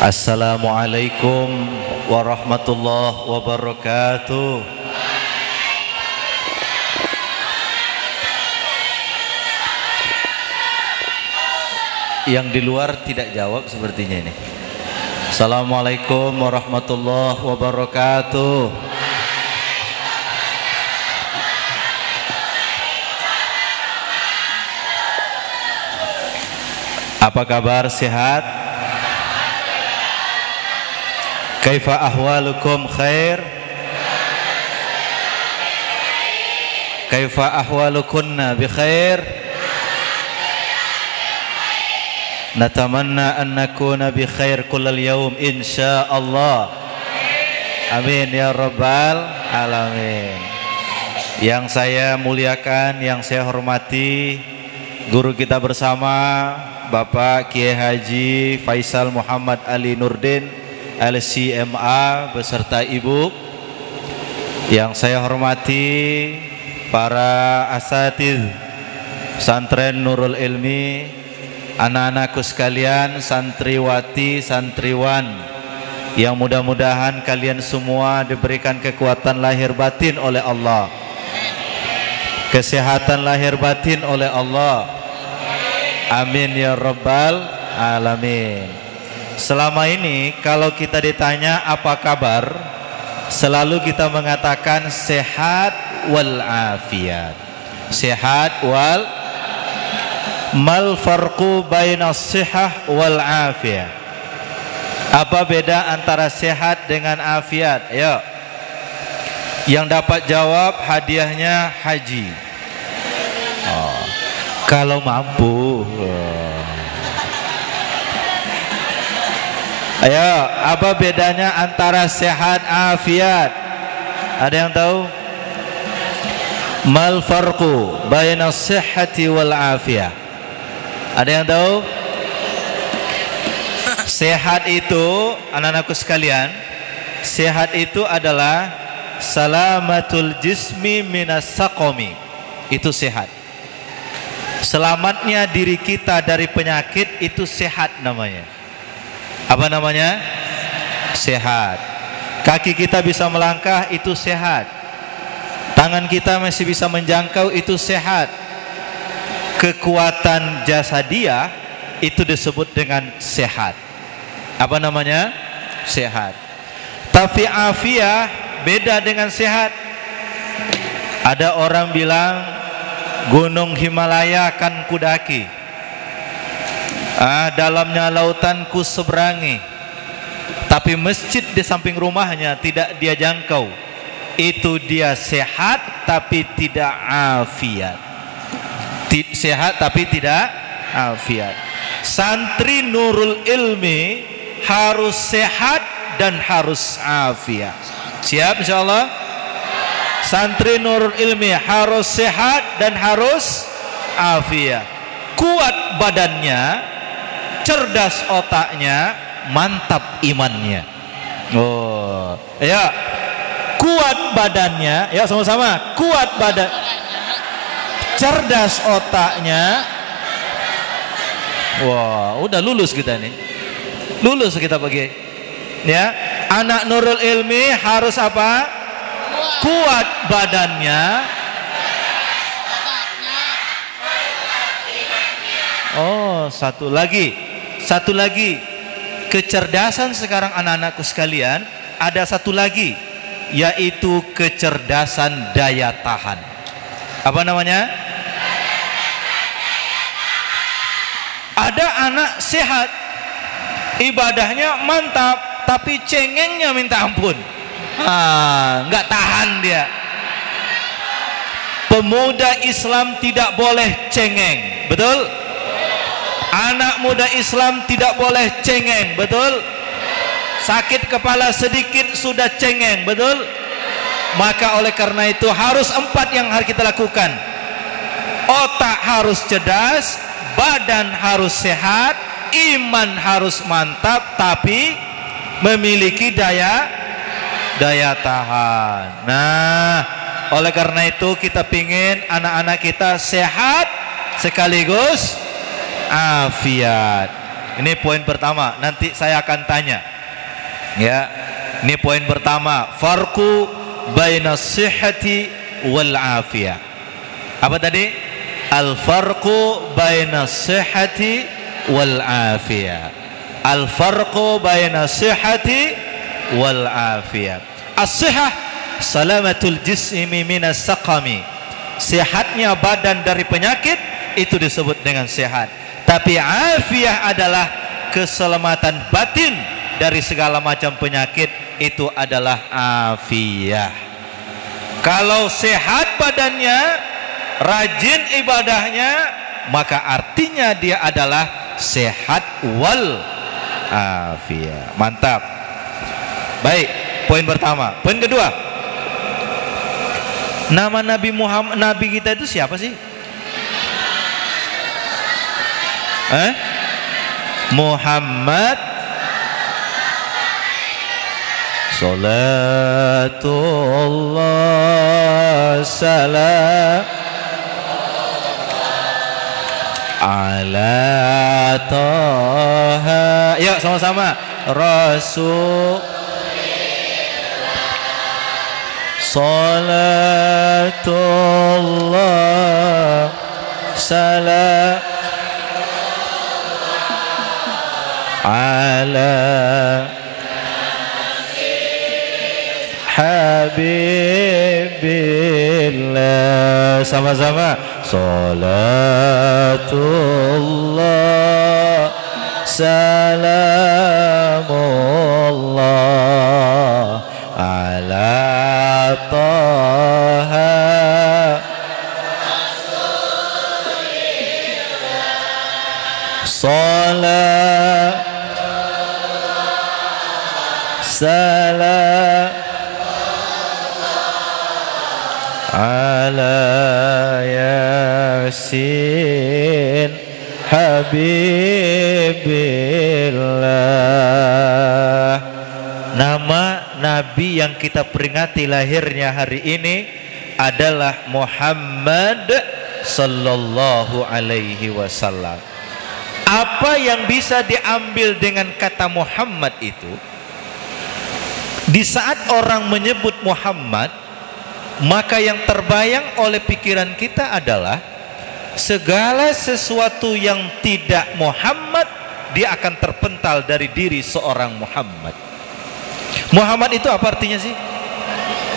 Assalamualaikum warahmatullahi wabarakatuh. Yang di luar tidak jawab sepertinya ini. Assalamualaikum warahmatullahi wabarakatuh. Apa kabar, sehat? Kaifa ahwalukum, khair? Kaifa ahwalukunna bi khair? Natamanna an nakuna bi khair kullal yawm insyaallah. Amin ya rabbal alamin. Yang saya muliakan, yang saya hormati, guru kita bersama Bapak Kiai Haji Faisal Muhammad Ali Nurdin LCMA beserta Ibu. Yang saya hormati para asatidz Pesantren Nurul Ilmi, anak-anakku sekalian, santriwati, santriwan, yang mudah-mudahan kalian semua diberikan kekuatan lahir batin oleh Allah, kesehatan lahir batin oleh Allah. Amin ya rabbal alamin. Selama ini kalau kita ditanya apa kabar, selalu kita mengatakan sehat wal afiat. Sehat wal mal farqu bainas sihah wal afiyah. Apa beda antara sehat dengan afiat? Ayo. Yang dapat jawab hadiahnya haji. Oh, kalau mampu. Ayo, apa bedanya antara sehat afiat? Ada yang tahu? Mal farqu bainas sihhati wal afiyah. Ada yang tahu? Sehat itu, anak-anakku sekalian, sehat itu adalah salamatul jismi minas saqami. Itu sehat. Selamatnya diri kita dari penyakit, itu sehat namanya. Apa namanya? Sehat. Kaki kita bisa melangkah, itu sehat. Tangan kita masih bisa menjangkau, itu sehat. Kekuatan jasadiah itu disebut dengan sehat. Apa namanya? Sehat. Tapi afiah beda dengan sehat. Ada orang bilang Gunung Himalaya akan kudaki, dalamnya lautan ku seberangi, tapi masjid di samping rumahnya tidak dia jangkau. Itu dia sehat tapi tidak afiat. Sehat tapi tidak afiat. Santri Nurul Ilmi harus sehat dan harus afiat. Siap insyaallah? Santri Nurul Ilmi harus sehat dan harus afiat. Kuat badannya, cerdas otaknya, mantap imannya. Oh, ya. Kuat badannya, ya sama-sama. Kuat badan, cerdas otaknya. Wah, udah lulus kita nih. Lulus kita pagi. Ya, anak Nurul Ilmi harus apa? Kuat badannya. Oh, satu lagi, kecerdasan sekarang anak-anakku sekalian, ada satu lagi, yaitu kecerdasan daya tahan. Apa namanya? Ada anak sehat, ibadahnya mantap, tapi cengengnya minta ampun. Nggak tahan dia. Pemuda Islam tidak boleh cengeng, betul? Anak muda Islam tidak boleh cengeng, betul? Sakit kepala sedikit sudah cengeng, betul? Maka oleh karena itu harus 4 yang harus kita lakukan. Otak harus cerdas, badan harus sehat, iman harus mantap, tapi memiliki daya tahan. Nah, oleh karena itu kita pingin anak-anak kita sehat sekaligus afiat. Ini poin pertama, nanti saya akan tanya. Ya, ini poin pertama, farqu bainas sihhati wal afiyah. Apa tadi? Al farqu bainas sihhati wal afiyah. Al farqu bainas sihhati wal afiyah. As-sihhah salamatul jismi minas saqami. Sehatnya badan dari penyakit itu disebut dengan sehat. Tapi afiyah adalah keselamatan batin dari segala macam penyakit, itu adalah afiyah. Kalau sehat badannya, rajin ibadahnya, maka artinya dia adalah sehat wal afiyah. Mantap. Baik, poin pertama. Poin kedua, nama Nabi Muhammad, Nabi kita itu siapa sih? Muhammad. Salatullah salam ala taha. Yuk sama-sama. Rasul. Salatullah salam ala habibillah. Sama-sama. Salatullah salamullah ala taha salat salam ala yasin habibillah. Nama Nabi yang kita peringati lahirnya hari ini adalah Muhammad sallallahu alaihi wasallam. Apa yang bisa diambil dengan kata Muhammad itu? Di saat orang menyebut Muhammad, maka yang terbayang oleh pikiran kita adalah segala sesuatu yang tidak Muhammad, dia akan terpental dari diri seorang Muhammad. Muhammad itu apa artinya sih?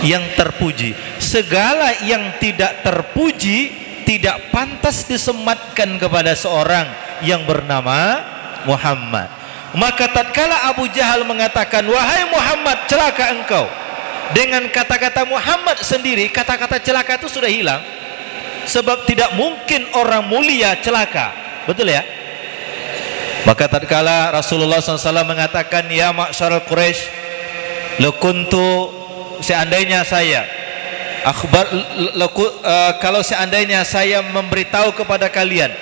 Yang terpuji. Segala yang tidak terpuji tidak pantas disematkan kepada seorang yang bernama Muhammad. Maka tatkala Abu Jahal mengatakan, wahai Muhammad, celaka engkau, dengan kata-kata Muhammad sendiri, kata-kata celaka itu sudah hilang. Sebab tidak mungkin orang mulia celaka. Betul ya? Maka tatkala Rasulullah SAW mengatakan, ya ma'syarul Quraisy, lakuntu, seandainya saya kalau seandainya saya memberitahu kepada kalian,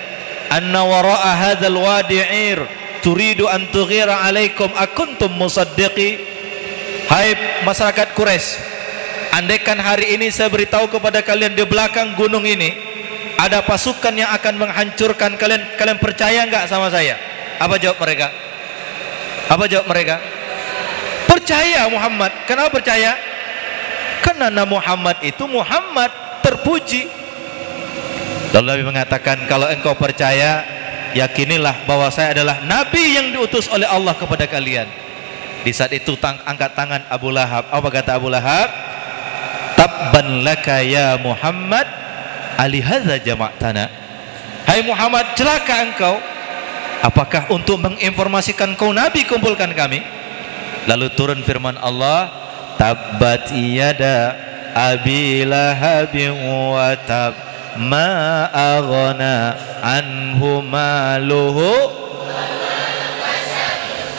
anna wara'a hadzal wadi'ir turidu an tughira alaikum akuntum musaddiqi. Hai masyarakat Quraisy, andaikan hari ini saya beritahu kepada kalian di belakang gunung ini ada pasukan yang akan menghancurkan kalian, kalian percaya enggak sama saya? Apa jawab mereka? Apa jawab mereka? Percaya Muhammad. Kenapa percaya? Karena Muhammad itu Muhammad terpuji. Lalu Nabi mengatakan, kalau engkau percaya, yakinilah bahwa saya adalah Nabi yang diutus oleh Allah kepada kalian. Di saat itu angkat tangan Abu Lahab. Apa kata Abu Lahab? Tabban laka ya Muhammad, alihadza jama'tana. Hai Muhammad, celaka engkau. Apakah untuk menginformasikan kau Nabi kumpulkan kami? Lalu turun firman Allah, tabbat yada abi lahabin wa tab ma aghna anhu maluhu.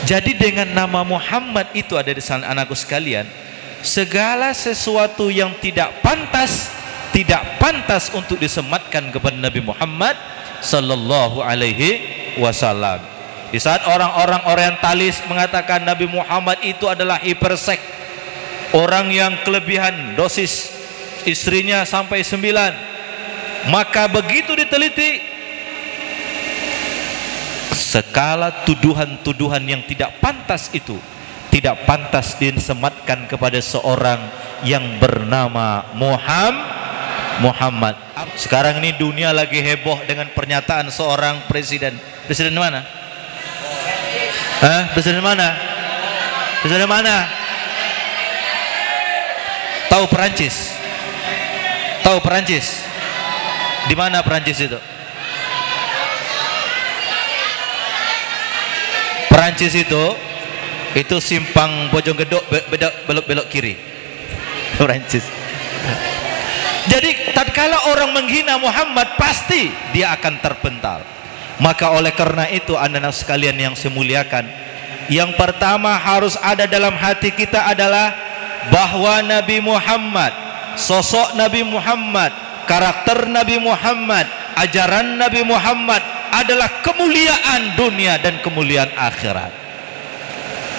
Jadi dengan nama Muhammad itu ada di sana anakku sekalian, segala sesuatu yang tidak pantas untuk disematkan kepada Nabi Muhammad sallallahu alaihi wasallam. Di saat orang-orang orientalis mengatakan Nabi Muhammad itu adalah hipersek, orang yang kelebihan dosis, istrinya sampai 9, maka begitu diteliti Segala tuduhan-tuduhan yang tidak pantas itu tidak pantas disematkan kepada seorang yang bernama Muhammad. Sekarang ini dunia lagi heboh dengan pernyataan seorang presiden. Presiden mana? Presiden mana? Presiden mana? Tahu Perancis? Tahu Perancis? Di mana Perancis itu? Perancis itu simpang Bojonggedok belok kiri. Perancis. Jadi tatkala orang menghina Muhammad pasti dia akan terpental. Maka oleh karena itu anak-anak sekalian yang saya muliakan, yang pertama harus ada dalam hati kita adalah bahwa Nabi Muhammad, sosok Nabi Muhammad, karakter Nabi Muhammad, ajaran Nabi Muhammad adalah kemuliaan dunia dan kemuliaan akhirat.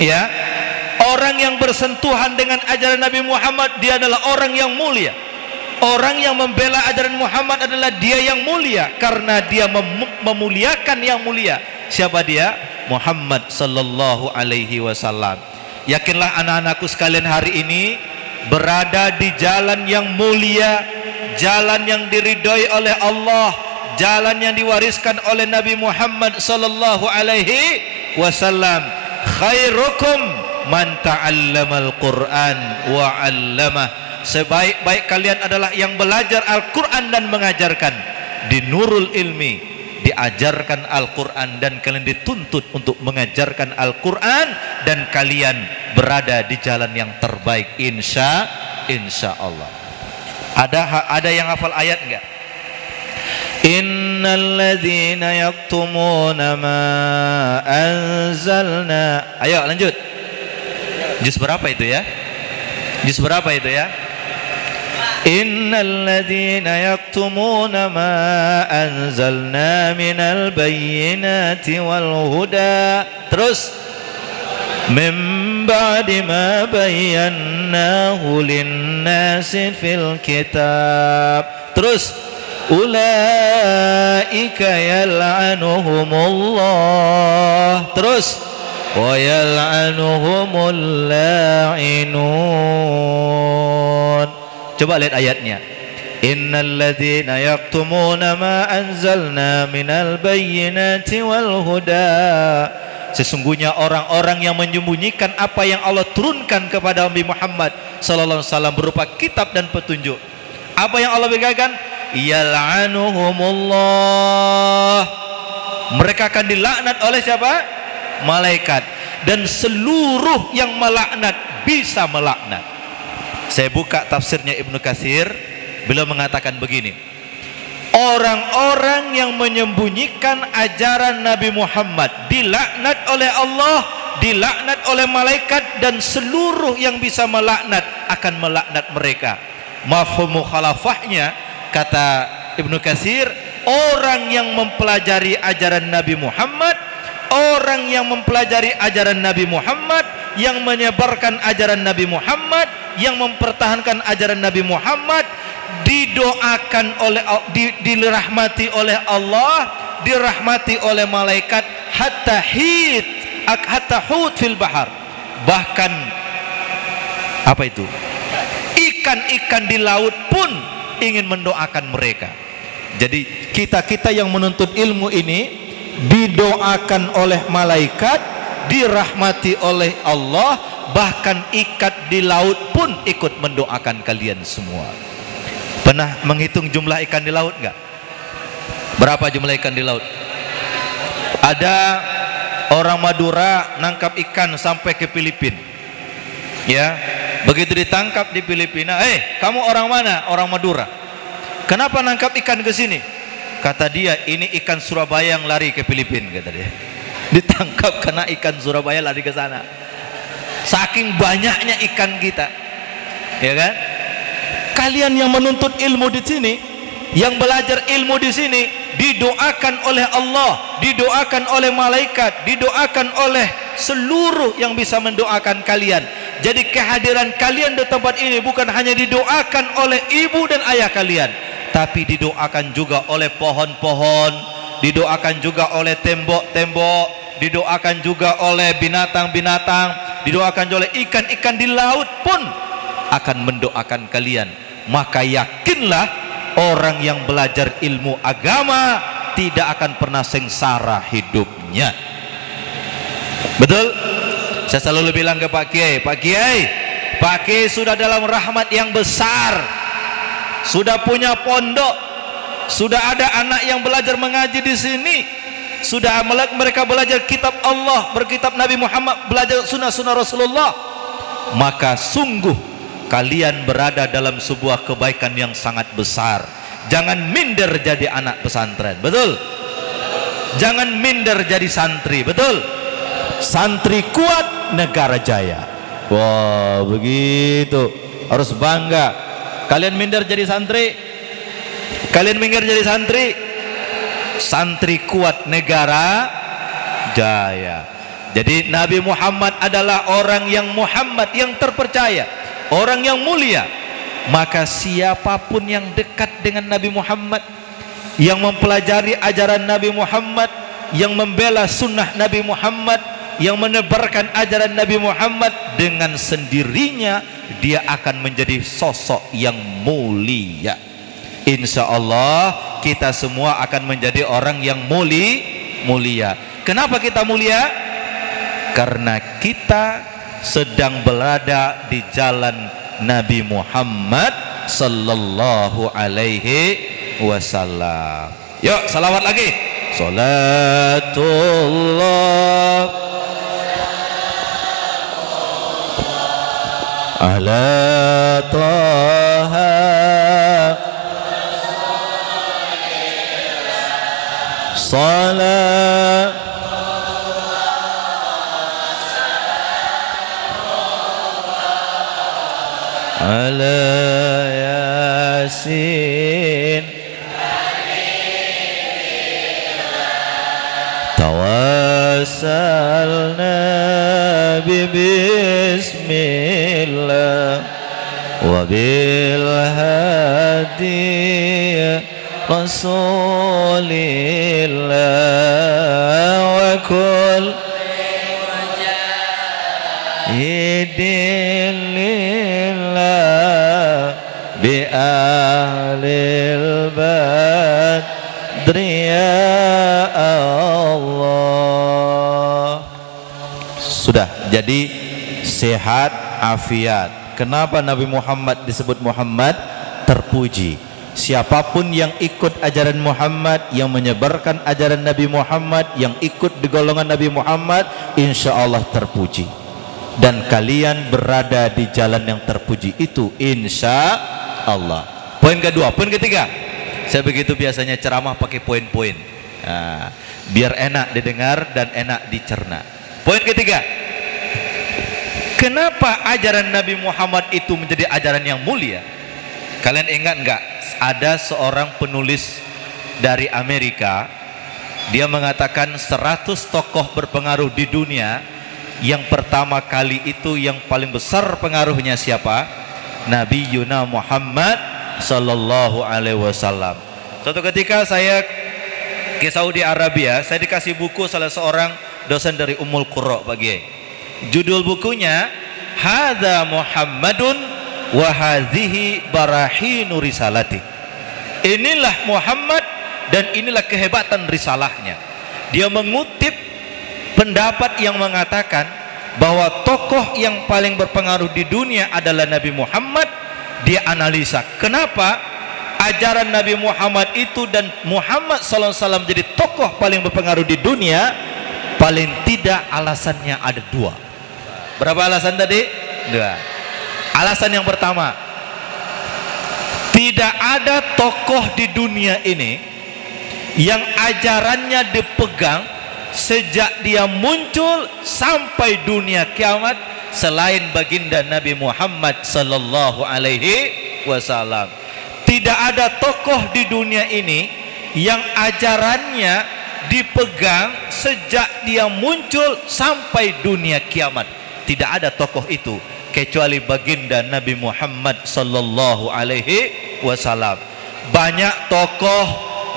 Ya, orang yang bersentuhan dengan ajaran Nabi Muhammad dia adalah orang yang mulia. Orang yang membela ajaran Muhammad adalah dia yang mulia karena dia memuliakan yang mulia. Siapa dia? Muhammad sallallahu alaihi wasallam. Yakinlah anak-anakku sekalian, hari ini berada di jalan yang mulia, jalan yang diridhoi oleh Allah, jalan yang diwariskan oleh Nabi Muhammad sallallahu alaihi wasallam. Khairukum man ta'allamal Qur'an wa 'allamah. Sebaik-baik kalian adalah yang belajar Al-Qur'an dan mengajarkan. Di Nurul Ilmi diajarkan Al-Qur'an dan kalian dituntut untuk mengajarkan Al-Qur'an dan kalian berada di jalan yang terbaik insya Allah. Ada yang hafal ayat enggak? Innal ladzina yaktumuna ma anzalna. Ayo lanjut. Juz berapa itu ya? Juz berapa itu ya? Innal ladzina yaktumuna ma anzalna minal bayyinati wal huda. Terus min ba'di ma bayyanahu lin-nasi fil kitab. Terus ulaika yal'anuhumullah. Terus wa yal'anuhumul la'inun. Coba lihat ayatnya. Innal ladzina yaktumuna ma anzalna minal bayyinati wal huda. Sesungguhnya orang-orang yang menyembunyikan apa yang Allah turunkan kepada Nabi Muhammad sallallahu alaihi wasallam berupa kitab dan petunjuk. Apa yang Allah berikan? Yal'anuhumullah. Mereka akan dilaknat oleh siapa? Malaikat. Dan seluruh yang melaknat bisa melaknat. Saya buka tafsirnya Ibnu Katsir. Beliau mengatakan begini: orang-orang yang menyembunyikan ajaran Nabi Muhammad dilaknat oleh Allah, dilaknat oleh malaikat, dan seluruh yang bisa melaknat akan melaknat mereka. Mafhum mukhalafahnya, kata Ibnu Katsir, orang yang mempelajari ajaran Nabi Muhammad, orang yang mempelajari ajaran Nabi Muhammad, yang menyebarkan ajaran Nabi Muhammad, yang mempertahankan ajaran Nabi Muhammad, didoakan oleh, dirahmati oleh Allah, dirahmati oleh malaikat, hatta hut fil bahar. Bahkan apa itu? Ikan-ikan di laut pun ingin mendoakan mereka. Jadi kita yang menuntut ilmu ini didoakan oleh malaikat, dirahmati oleh Allah, bahkan ikan di laut pun ikut mendoakan kalian semua. Pernah menghitung jumlah ikan di laut enggak? Berapa jumlah ikan di laut? Ada orang Madura nangkap ikan sampai ke Filipina. Ya, begitu ditangkap di Filipina, kamu orang mana? Orang Madura. Kenapa nangkap ikan ke sini? Kata dia, ini ikan Surabaya yang lari ke Filipina, kata dia. Ditangkap karena ikan Surabaya lari ke sana. Saking banyaknya ikan kita, ya kan? Kalian yang menuntut ilmu di sini, yang belajar ilmu di sini, didoakan oleh Allah, didoakan oleh malaikat, didoakan oleh seluruh yang bisa mendoakan kalian. Jadi kehadiran kalian di tempat ini bukan hanya didoakan oleh ibu dan ayah kalian, tapi didoakan juga oleh pohon-pohon, didoakan juga oleh tembok-tembok, didoakan juga oleh binatang-binatang, didoakan oleh ikan-ikan di laut pun akan mendoakan kalian. Maka yakinlah orang yang belajar ilmu agama tidak akan pernah sengsara hidupnya. Betul? Saya selalu bilang ke Pak Kiai, Pak Kiai sudah dalam rahmat yang besar, sudah punya pondok, sudah ada anak yang belajar mengaji di sini, sudah mereka belajar kitab Allah, berkitab Nabi Muhammad, belajar sunnah-sunnah Rasulullah. Maka sungguh kalian berada dalam sebuah kebaikan yang sangat besar. Jangan minder jadi anak pesantren, betul? Jangan minder jadi santri, betul? Santri kuat, negara jaya. Wah, begitu. Harus bangga. Kalian minder jadi santri? Kalian minder jadi santri? Santri kuat, negara jaya. Jadi Nabi Muhammad adalah orang yang Muhammad, yang terpercaya, orang yang mulia. Maka siapapun yang dekat dengan Nabi Muhammad, yang mempelajari ajaran Nabi Muhammad, yang membela sunnah Nabi Muhammad, yang menebarkan ajaran Nabi Muhammad, dengan sendirinya dia akan menjadi sosok yang mulia. Insya Allah kita semua akan menjadi orang yang mulia. Kenapa kita mulia? Karena kita sedang berada di jalan Nabi Muhammad sallallahu alaihi wasallam. Yuk salawat lagi. Salatullah ala Taha salat ala Yasin tawassalna bismillah wa bil hadi rasulillah wa kul bi ahlil badri ya Allah. Sudah jadi sehat afiat. Kenapa Nabi Muhammad disebut Muhammad? Terpuji. Siapapun yang ikut ajaran Muhammad, yang menyebarkan ajaran Nabi Muhammad, yang ikut di golongan Nabi Muhammad, insya Allah terpuji. Dan kalian berada di jalan yang terpuji itu insya Allah. Poin kedua, poin ketiga. Saya begitu biasanya ceramah pakai poin-poin, biar enak didengar dan enak dicerna. Poin ketiga, kenapa ajaran Nabi Muhammad itu menjadi ajaran yang mulia? Kalian ingat enggak? Ada seorang penulis dari Amerika, dia mengatakan 100 tokoh berpengaruh di dunia. Yang pertama kali itu yang paling besar pengaruhnya siapa? Nabi Yuna Muhammad sallallahu alaihi wasallam. Suatu ketika saya ke Saudi Arabia, saya dikasih buku salah seorang dosen dari Ummul Qura Pak Kiai. Judul bukunya Hadza Muhammadun wa hadhihi barahinu risalati. Inilah Muhammad dan inilah kehebatan risalahnya. Dia mengutip pendapat yang mengatakan bahwa tokoh yang paling berpengaruh di dunia adalah Nabi Muhammad. Dia analisa kenapa ajaran Nabi Muhammad itu dan Muhammad SAW jadi tokoh paling berpengaruh di dunia. Paling tidak alasannya ada dua. Berapa alasan tadi? Dua. Alasan yang pertama, tidak ada tokoh di dunia ini yang ajarannya dipegang sejak dia muncul sampai dunia kiamat selain baginda Nabi Muhammad sallallahu alaihi wasallam. Tidak ada tokoh di dunia ini yang ajarannya dipegang sejak dia muncul sampai dunia kiamat. Tidak ada tokoh itu kecuali baginda Nabi Muhammad sallallahu alaihi wasallam. Banyak tokoh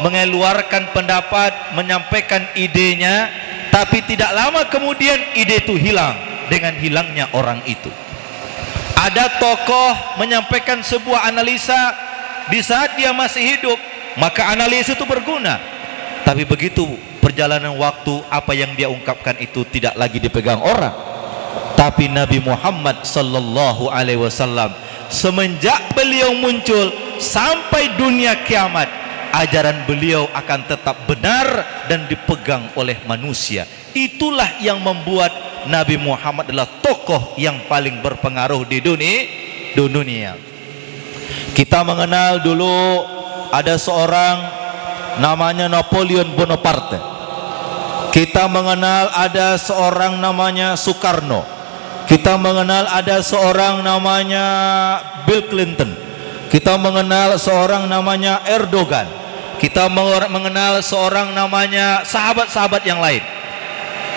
mengeluarkan pendapat, menyampaikan idenya, tapi tidak lama kemudian ide itu hilang dengan hilangnya orang itu. Ada tokoh menyampaikan sebuah analisa di saat dia masih hidup, maka analisa itu berguna. Tapi begitu perjalanan waktu, apa yang dia ungkapkan itu tidak lagi dipegang orang. Tapi Nabi Muhammad sallallahu alaihi wasallam, semenjak beliau muncul sampai dunia kiamat, ajaran beliau akan tetap benar dan dipegang oleh manusia. Itulah yang membuat Nabi Muhammad adalah tokoh yang paling berpengaruh di dunia. Kita mengenal dulu ada seorang namanya Napoleon Bonaparte. Kita mengenal ada seorang namanya Soekarno. Kita mengenal ada seorang namanya Bill Clinton. Kita mengenal seorang namanya Erdogan. Kita mengenal seorang namanya sahabat-sahabat yang lain.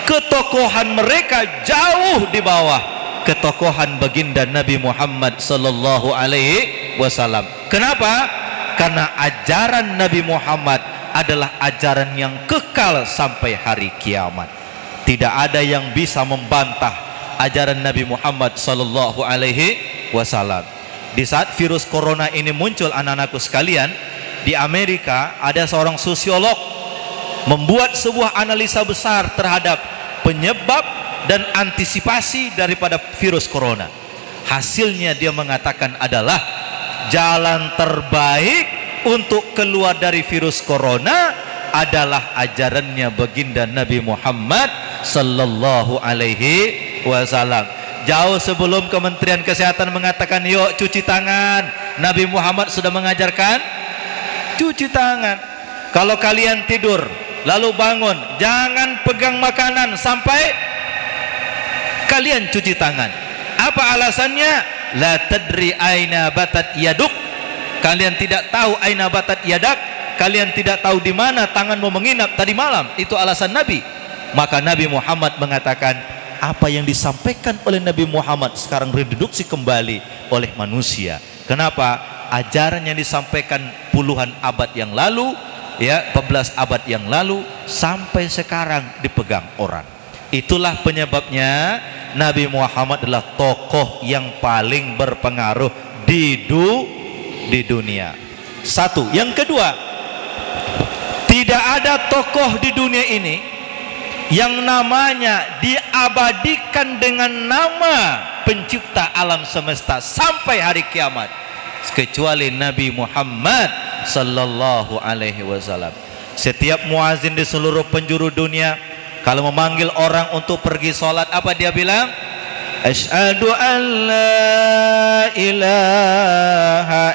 Ketokohan mereka jauh di bawah ketokohan baginda Nabi Muhammad sallallahu alaihi wasallam. Kenapa? Karena ajaran Nabi Muhammad adalah ajaran yang kekal sampai hari kiamat. Tidak ada yang bisa membantah ajaran Nabi Muhammad sallallahu alaihi wasallam. Di saat virus corona ini muncul, anak-anakku sekalian, di Amerika ada seorang sosiolog membuat sebuah analisa besar terhadap penyebab dan antisipasi daripada virus corona. Hasilnya dia mengatakan adalah jalan terbaik untuk keluar dari virus corona adalah ajarannya baginda Nabi Muhammad sallallahu alaihi wasallam. Jauh sebelum Kementerian Kesehatan mengatakan yuk cuci tangan, Nabi Muhammad sudah mengajarkan cuci tangan. Kalau kalian tidur lalu bangun, jangan pegang makanan sampai kalian cuci tangan. Apa alasannya? La tadri aina batat yaduk. Kalian tidak tahu aina batat yadak. Kalian tidak tahu di mana tanganmu menginap tadi malam. Itu alasan Nabi. Maka Nabi Muhammad mengatakan, apa yang disampaikan oleh Nabi Muhammad sekarang reduksi kembali oleh manusia. Kenapa? Ajaran yang disampaikan puluhan abad yang lalu, ya 14 abad yang lalu sampai sekarang dipegang orang. Itulah penyebabnya Nabi Muhammad adalah tokoh yang paling berpengaruh di dunia. Satu. Yang kedua, tidak ada tokoh di dunia ini yang namanya diabadikan dengan nama pencipta alam semesta sampai hari kiamat kecuali Nabi Muhammad sallallahu alaihi wasallam. Setiap muazin di seluruh penjuru dunia kalau memanggil orang untuk pergi sholat, apa dia bilang? Asyhadu an la ilaha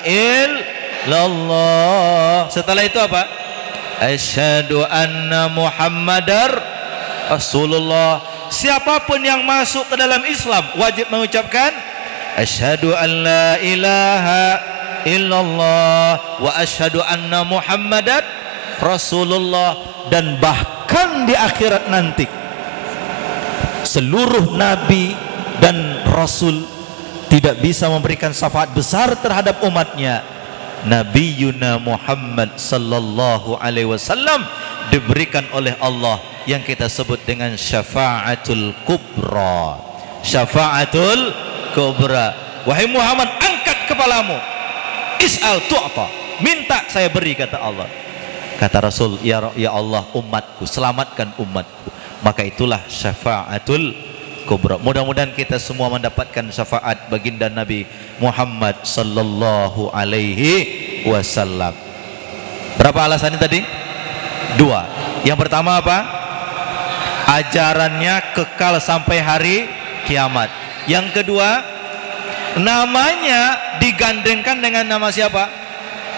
illallah. Setelah itu apa? Asyhadu anna Muhammadar Rasulullah. Siapapun yang masuk ke dalam Islam wajib mengucapkan asyhadu an la ilaha illallah wa asyhadu anna Muhammadar Rasulullah. Dan bahkan di akhirat nanti seluruh nabi dan rasul tidak bisa memberikan syafaat besar terhadap umatnya. Nabi Yuna Muhammad sallallahu alaihi wasallam diberikan oleh Allah yang kita sebut dengan syafaatul kubra. Syafaatul kubra. Wahai Muhammad, angkat kepalamu, is'al tu'ta, minta saya beri, kata Allah. Kata Rasul, ya Allah, umatku, selamatkan umatku. Maka itulah syafaatul kubra. Mudah-mudahan kita semua mendapatkan syafaat baginda Nabi Muhammad sallallahu alaihi wasallam. Berapa alasannya tadi? Dua. Yang pertama apa? Ajarannya kekal sampai hari kiamat. Yang kedua, namanya digandengkan dengan nama siapa?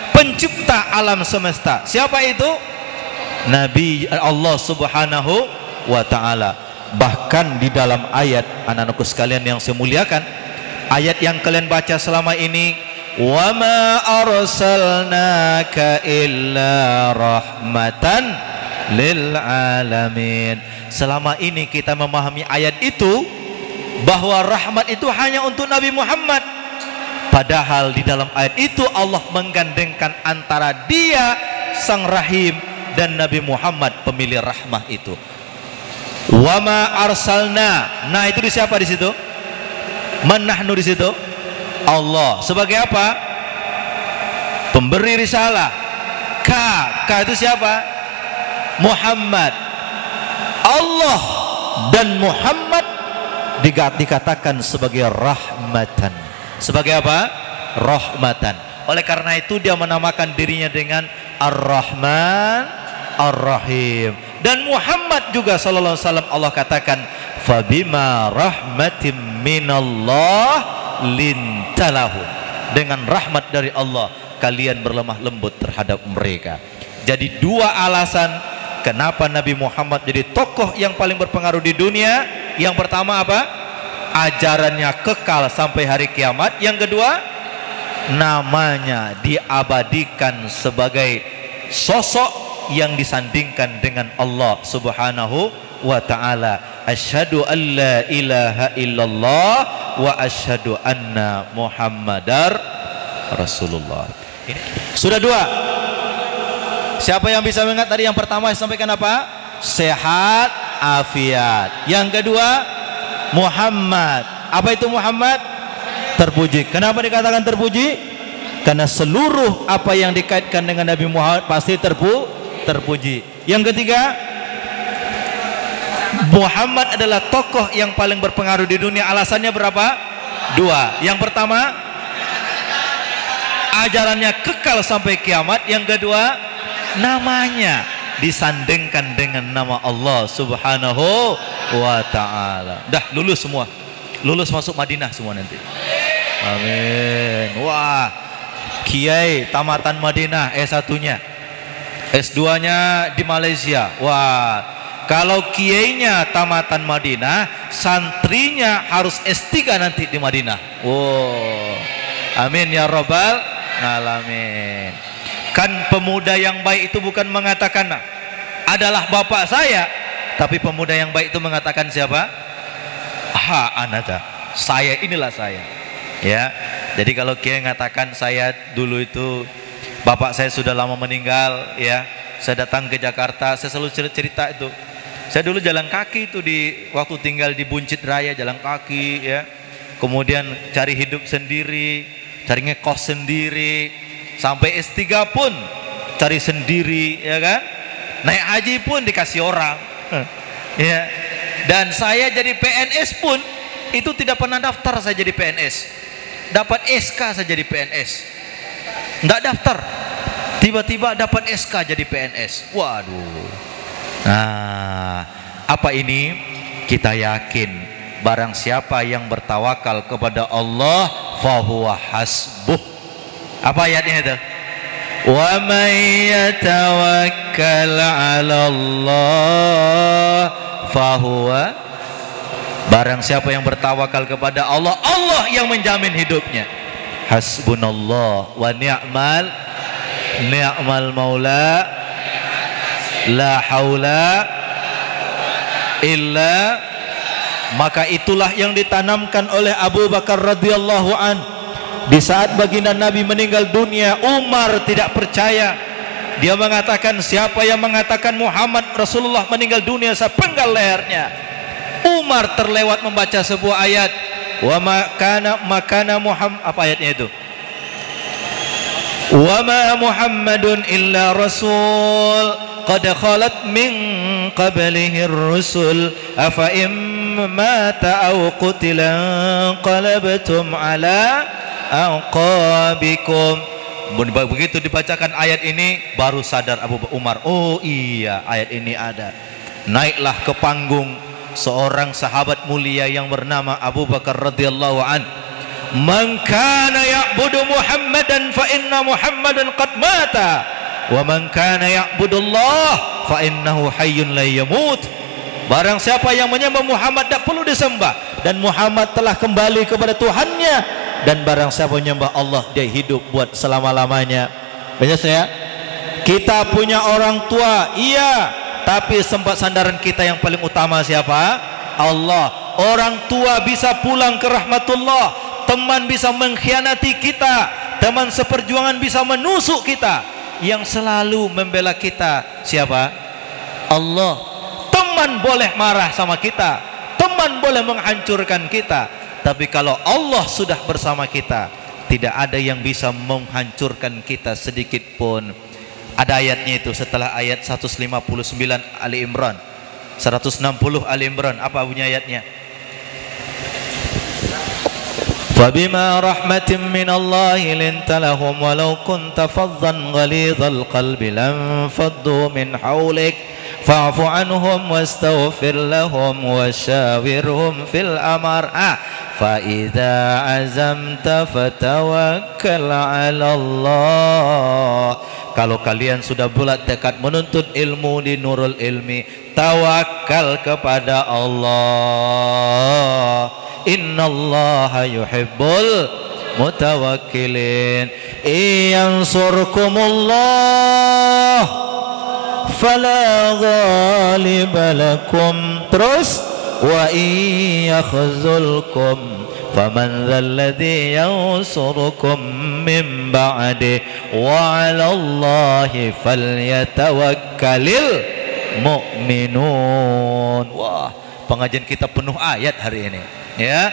Pencipta alam semesta. Siapa itu? Nabi Allah subhanahu wa ta'ala. Bahkan di dalam ayat, anak-anakku sekalian yang saya muliakan, ayat yang kalian baca selama ini, wa ma arsalnaka illa rahmatan lil alamin. Selama ini kita memahami ayat itu bahwa rahmat itu hanya untuk Nabi Muhammad. Padahal di dalam ayat itu Allah menggandengkan antara dia sang rahim, dan Nabi Muhammad pemilik rahmah itu. Wa ma arsalna. Nah, itu di siapa di situ? Man nahnu di situ? Allah. Sebagai apa? Pemberi risalah. Ka itu siapa? Muhammad. Allah dan Muhammad dikatakan sebagai rahmatan. Sebagai apa? Rahmatan. Oleh karena itu dia menamakan dirinya dengan Ar-Rahman Ar-Rahim. Dan Muhammad juga sallallahu alaihi wasallam Allah katakan fabima rahmatim minallah lintalahu. Dengan rahmat dari Allah kalian berlemah lembut terhadap mereka. Jadi dua alasan kenapa Nabi Muhammad jadi tokoh yang paling berpengaruh di dunia. Yang pertama apa? Ajarannya kekal sampai hari kiamat. Yang kedua, namanya diabadikan sebagai sosok yang disandingkan dengan Allah Subhanahu wa ta'ala. Asyhadu an la ilaha illallah wa asyhadu anna Muhammadar Rasulullah. Sudah dua. Siapa yang bisa mengingat tadi? Yang pertama saya sampaikan apa? Sehat afiat. Yang kedua Muhammad. Apa itu Muhammad? Terpuji. Kenapa dikatakan terpuji? Karena seluruh apa yang dikaitkan dengan Nabi Muhammad pasti terpuji. Yang ketiga, Muhammad adalah tokoh yang paling berpengaruh di dunia. Alasannya berapa? Dua. Yang pertama, ajarannya kekal sampai kiamat. Yang kedua, namanya disandingkan dengan nama Allah Subhanahu wa ta'ala. Dah lulus semua. Lulus masuk Madinah semua nanti. Amin. Wah, kiai tamatan Madinah S1-nya. S2-nya di Malaysia. Wah, kalau kiainya tamatan Madinah, santrinya harus S3 nanti di Madinah. Wow. Amin ya rabbal alamin. Kan pemuda yang baik itu bukan mengatakan adalah bapak saya, tapi pemuda yang baik itu mengatakan siapa? Ha anata, saya inilah saya. Ya. Jadi kalau kiai mengatakan saya dulu itu bapak saya sudah lama meninggal, ya. Saya datang ke Jakarta, saya selalu cerita itu. Saya dulu jalan kaki itu di waktu tinggal di Buncit Raya, jalan kaki, ya. Kemudian cari hidup sendiri, cari ngekos sendiri, sampai S3 pun cari sendiri, ya kan? Naik haji pun dikasih orang. Ya. Dan saya jadi PNS pun itu tidak pernah daftar saya jadi PNS. Dapat SK saya jadi PNS. Enggak daftar. Tiba-tiba dapat SK jadi PNS. Waduh. Nah, apa ini? Kita yakin barang siapa yang bertawakal kepada Allah fahuwa hasbuh. Apa ayatnya itu? Wa may yatawakkal 'ala Allah fahuwa, barang siapa yang bertawakal kepada Allah, Allah yang menjamin hidupnya. Hasbunallah wa ni'mal maula, la haula illa. Maka itulah yang ditanamkan oleh Abu Bakar radhiyallahu an. Di saat baginda Nabi meninggal dunia, Umar tidak percaya. Dia mengatakan, siapa yang mengatakan Muhammad Rasulullah meninggal dunia, saya penggal lehernya. Umar terlewat membaca sebuah ayat, wa makana Muhammad, apa ayatnya itu? Wa ma Muhammadun illa rasul qad khalat min qablihi ar-rusul afa mata aw qutila qalabtum ala aqabikum. Begitu dibacakan ayat ini baru sadar Abu Umar, oh iya ayat ini ada. Naiklah ke panggung seorang sahabat mulia yang bernama Abu Bakar radhiyallahu an. Man kana ya'budu Muhammadan fa inna Muhammadan qad mata wa man kana ya'budullah fa innahu hayyun la yamut. Barang siapa yang menyembah Muhammad tak perlu disembah, dan Muhammad telah kembali kepada Tuhannya. Dan barang siapa menyembah Allah, dia hidup buat selama-lamanya. Banyak saya, kita punya orang tua, iya, tapi tempat sandaran kita yang paling utama siapa? Allah. Orang tua bisa pulang ke rahmatullah, teman bisa mengkhianati kita, teman seperjuangan bisa menusuk kita, yang selalu membela kita? Siapa? Allah. Teman boleh marah sama kita, teman boleh menghancurkan kita, tapi kalau Allah sudah bersama kita, tidak ada yang bisa menghancurkan kita sedikit pun. Ada ayatnya itu setelah ayat 159 Ali Imran, 160 Ali Imran. Apa bunyi ayatnya? Fabima rahmatin minallahi linta lahum walau kunta faddan ghalidhal qalbi lam faddu min hawlik fa'fu anhum wastaghfir lahum wasyawirhum fil amr. Fa idza azamta fatawakkal 'ala Allah. Kalau kalian sudah bulat tekad menuntut ilmu di Nurul Ilmi, tawakal kepada Allah. Innallaha yuhibbul mutawakkilin. Iyansurkumullah fala ghaliba lakum. Terus wa iyakhzulkum faman dzalladzi yansurukum min ba'di wa 'alallahi falyatawakkalul mu'minun. Wah, pengajian kita penuh ayat hari ini, ya.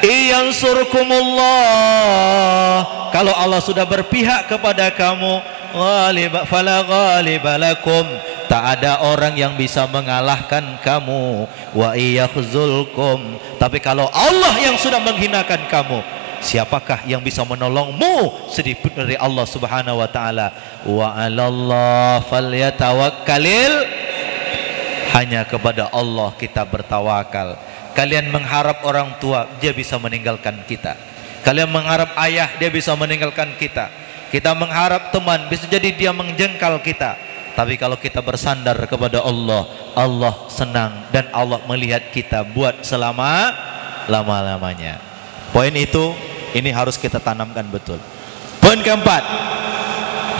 Iyansurkumullah, kalau Allah sudah berpihak kepada kamu, fala ghaliba lakum, tak ada orang yang bisa mengalahkan kamu. Wa iyakhzulkum, tapi kalau Allah yang sudah menghinakan kamu, siapakah yang bisa menolongmu sedikit dari Allah Subhanahu wa taala? Wa 'alallah falyatawakkalil, hanya kepada Allah kita bertawakal. Kalian mengharap orang tua, dia bisa meninggalkan kita. Kalian mengharap ayah, dia bisa meninggalkan kita. Kita mengharap teman, bisa jadi dia menjengkal kita. Tapi kalau kita bersandar kepada Allah, Allah senang dan Allah melihat kita buat selama-lamanya. Poin itu, ini harus kita tanamkan betul. Poin keempat,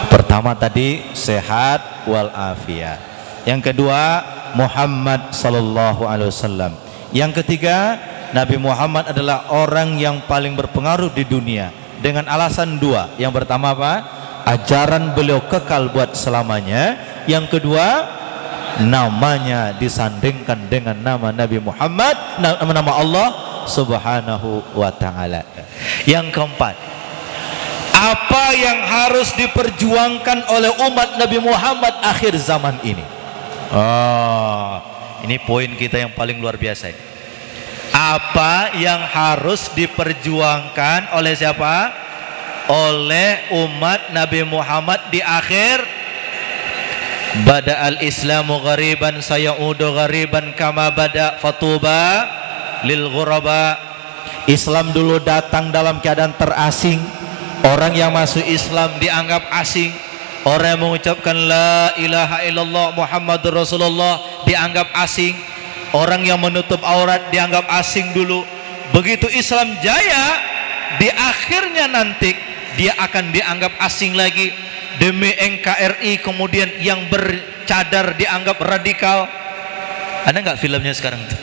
pertama tadi sehat walafiat. Yang kedua, Muhammad sallallahu alaihi wasallam. Yang ketiga, Nabi Muhammad adalah orang yang paling berpengaruh di dunia dengan alasan dua. Yang pertama apa? Ajaran beliau kekal buat selamanya. Yang kedua, namanya disandingkan dengan nama Nabi Muhammad, nama Allah Subhanahu wa ta'ala. Yang keempat, apa yang harus diperjuangkan oleh umat Nabi Muhammad akhir zaman ini? Ini poin kita yang paling luar biasa ini. Apa yang harus diperjuangkan oleh siapa? Oleh umat Nabi Muhammad di akhir. Bada'al Islamu ghariban sayaudu ghariban kama bada fatuba lil ghuraba. Islam dulu datang dalam keadaan terasing. Orang yang masuk Islam dianggap asing. Orang yang mengucapkan la ilaha illallah Muhammadur Rasulullah dianggap asing. Orang yang menutup aurat dianggap asing dulu. Begitu Islam jaya, di akhirnya nanti dia akan dianggap asing lagi. Demi NKRI kemudian yang bercadar dianggap radikal. Ada nggak filmnya sekarang itu?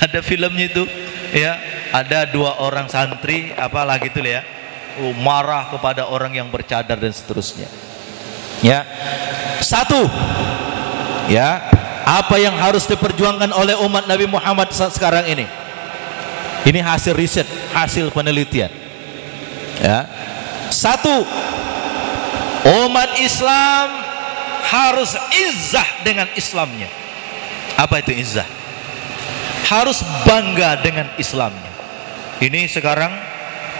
Ada filmnya itu, ya. Ada dua orang santri, apalah gitu ya, marah kepada orang yang bercadar dan seterusnya. Ya, satu, ya, apa yang harus diperjuangkan oleh umat Nabi Muhammad saat sekarang ini? Ini hasil riset, hasil penelitian. Ya, satu, umat Islam harus izzah dengan Islamnya. Apa itu izzah? Harus bangga dengan Islamnya. Ini sekarang,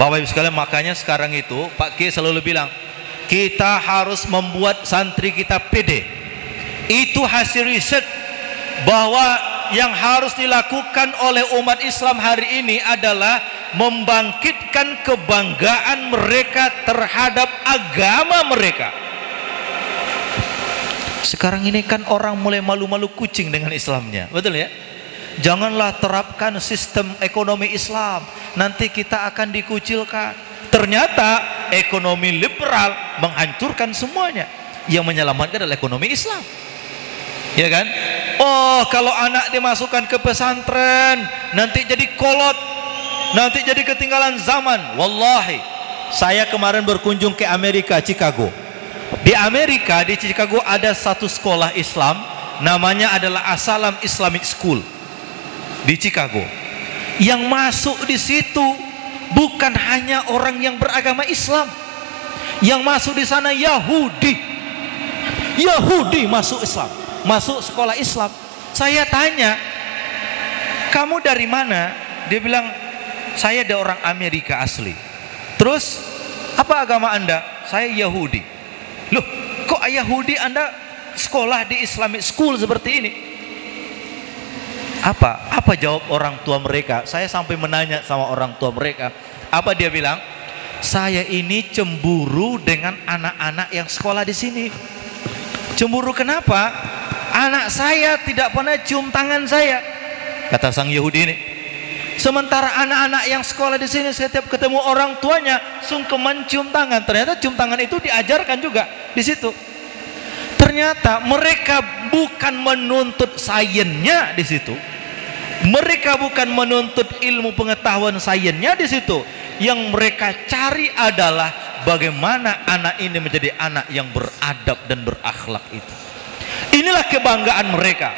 Bapak Ibu sekalian, makanya sekarang itu Pak Kiai selalu bilang, kita harus membuat santri kita pede. Itu hasil riset bahwa yang harus dilakukan oleh umat Islam hari ini adalah membangkitkan kebanggaan mereka terhadap agama mereka. Sekarang ini kan orang mulai malu-malu kucing dengan Islamnya, betul ya? Janganlah terapkan sistem ekonomi Islam, nanti kita akan dikucilkan. Ternyata ekonomi liberal menghancurkan semuanya. Yang menyelamatkan adalah ekonomi Islam, ya kan? Oh, kalau anak dimasukkan ke pesantren, nanti jadi kolot, nanti jadi ketinggalan zaman. Wallahi, saya kemarin berkunjung ke Amerika, Chicago. Di Amerika, di Chicago ada satu sekolah Islam, namanya adalah Assalam Islamic School di Chicago. Yang masuk di situ bukan hanya orang yang beragama Islam. Yang masuk di sana Yahudi. Yahudi masuk Islam, masuk sekolah Islam. Saya tanya, kamu dari mana? Dia bilang, saya dari orang Amerika asli. Terus, apa agama Anda? Saya Yahudi. Loh, kok Yahudi Anda sekolah di Islamic School seperti ini? Apa jawab orang tua mereka? Saya sampai menanya sama orang tua mereka. Apa dia bilang? Saya ini cemburu dengan anak-anak yang sekolah di sini. Cemburu kenapa? Anak saya tidak pernah cium tangan saya, kata sang Yahudi ini. Sementara anak-anak yang sekolah di sini setiap ketemu orang tuanya sungkeman cium tangan. Ternyata cium tangan itu diajarkan juga di situ. Ternyata mereka bukan menuntut sainsnya di situ. Mereka bukan menuntut ilmu pengetahuan sainsnya di situ. Yang mereka cari adalah bagaimana anak ini menjadi anak yang beradab dan berakhlak itu. Inilah kebanggaan mereka.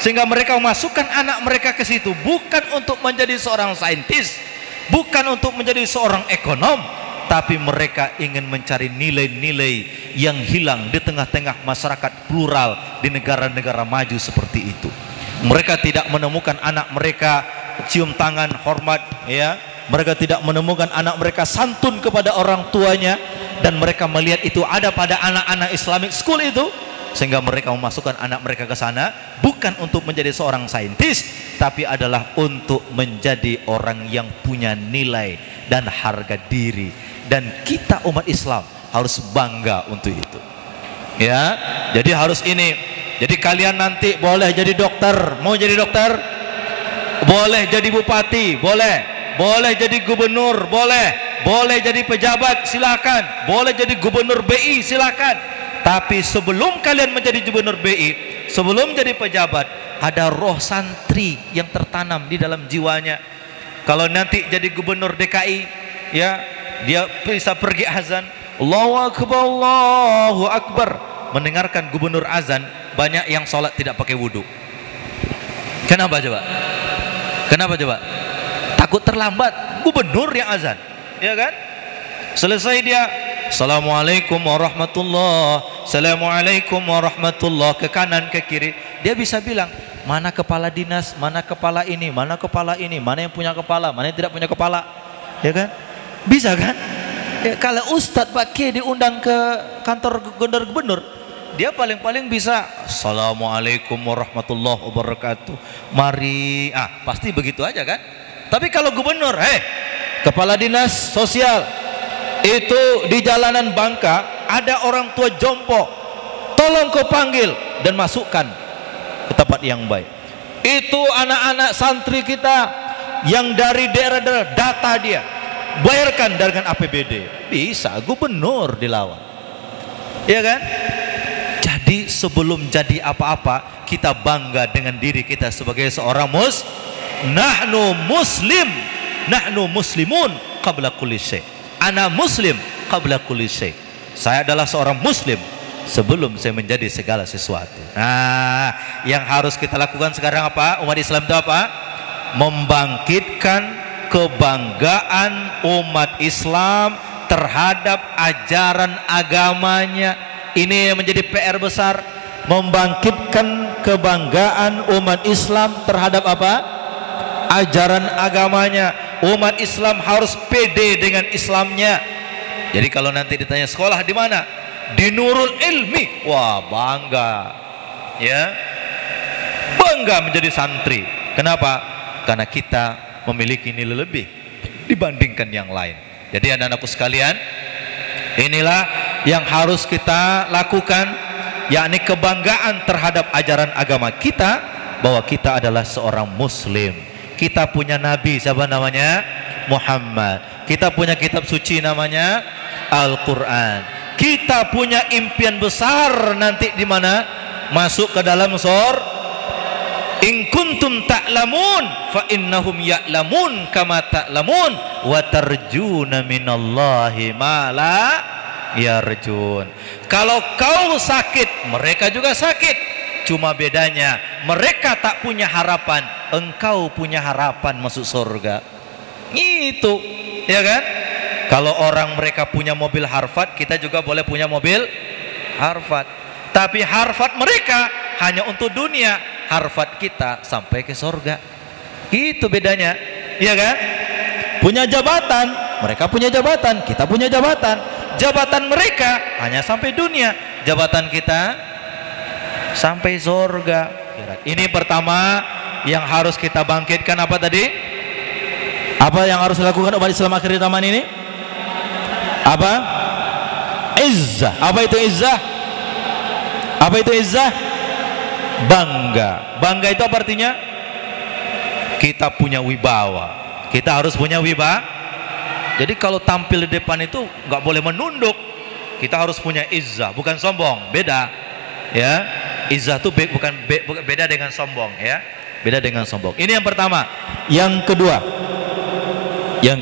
Sehingga mereka memasukkan anak mereka ke situ bukan untuk menjadi seorang saintis, bukan untuk menjadi seorang ekonom, tapi mereka ingin mencari nilai-nilai yang hilang di tengah-tengah masyarakat plural di negara-negara maju seperti itu. Mereka tidak menemukan anak mereka cium tangan hormat, ya. Mereka tidak menemukan anak mereka santun kepada orang tuanya, dan mereka melihat itu ada pada anak-anak Islamic School itu, sehingga mereka memasukkan anak mereka ke sana bukan untuk menjadi seorang saintis, tapi adalah untuk menjadi orang yang punya nilai dan harga diri. Dan kita umat Islam harus bangga untuk itu. Ya, jadi harus ini. Jadi kalian nanti boleh jadi dokter, mau jadi dokter? Boleh jadi bupati, boleh. Boleh jadi gubernur, boleh. Boleh jadi pejabat, silakan. Boleh jadi gubernur BI, silakan. Tapi sebelum kalian menjadi gubernur BI, sebelum jadi pejabat, ada roh santri yang tertanam di dalam jiwanya. Kalau nanti jadi gubernur DKI, ya, dia bisa pergi azan, Allahu Akbar, Allahu Akbar, mendengarkan gubernur azan, banyak yang sholat tidak pakai wudhu. Kenapa coba? Kenapa coba? Takut terlambat, gubernur yang azan, ya kan? Selesai dia, Assalamualaikum warahmatullah, Assalamualaikum warahmatullah, ke kanan ke kiri, dia bisa bilang mana kepala dinas, mana kepala ini, mana kepala ini, mana yang punya kepala, mana yang tidak punya kepala, ya kan? Bisa kan? Ya, kalau Ustadz Pak Kiai diundang ke kantor gubernur, dia paling-paling bisa Assalamualaikum warahmatullahi wabarakatuh, mari, pasti begitu aja kan? Tapi kalau gubernur, kepala dinas sosial itu di jalanan Bangka ada orang tua jompo, tolong kau panggil dan masukkan ke tempat yang baik. Itu anak-anak santri kita yang dari daerah-daerah, data dia bayarkan dengan APBD, bisa gubernur dilawan, ya kan? Jadi sebelum jadi apa-apa, kita bangga dengan diri kita sebagai seorang nahnu muslimun qabla kulli syai. Ana muslim qabla kulli syai. Saya adalah seorang muslim sebelum saya menjadi segala sesuatu. Nah, yang harus kita lakukan sekarang apa? Umat Islam itu apa? Membangkitkan kebanggaan umat Islam terhadap ajaran agamanya. Ini yang menjadi PR besar. Membangkitkan kebanggaan umat Islam terhadap apa? Ajaran agamanya. Umat Islam harus pede dengan Islamnya. Jadi kalau nanti ditanya sekolah di mana? Di Nurul Ilmi. Wah, bangga. Ya. Bangga menjadi santri. Kenapa? Karena kita memiliki nilai lebih dibandingkan yang lain. Jadi anak-anakku sekalian, inilah yang harus kita lakukan, yakni kebanggaan terhadap ajaran agama kita, bahwa kita adalah seorang muslim. Kita punya nabi, siapa namanya? Muhammad. Kita punya kitab suci namanya Al-Quran. Kita punya impian besar nanti di mana? Masuk ke dalam in kuntum ta'lamun fa innahum ya'lamun kama ta'lamun wa tarjuna minallahi ma la yarjun. Kalau kau sakit, mereka juga sakit. Cuma bedanya mereka tak punya harapan, engkau punya harapan masuk surga. Itu, ya kan? Kalau orang mereka punya mobil Harvard, kita juga boleh punya mobil Harvard. Tapi Harvard mereka hanya untuk dunia, Harvard kita sampai ke surga. Itu bedanya, ya kan? Punya jabatan, mereka punya jabatan, kita punya jabatan. Jabatan mereka hanya sampai dunia, jabatan kita sampai surga. Ini pertama yang harus kita bangkitkan. Apa tadi? Apa yang harus dilakukan umat Islam akhir zaman ini? Apa? Izzah. Apa itu izzah? Apa itu izzah? Bangga. Bangga itu apa artinya? Kita punya wibawa. Kita harus punya wibawa. Jadi kalau tampil di depan itu nggak boleh menunduk. Kita harus punya izzah, bukan sombong. Beda, ya. Izzah itu bukan beda dengan sombong, ya. Beda dengan sombong. Ini yang pertama. Yang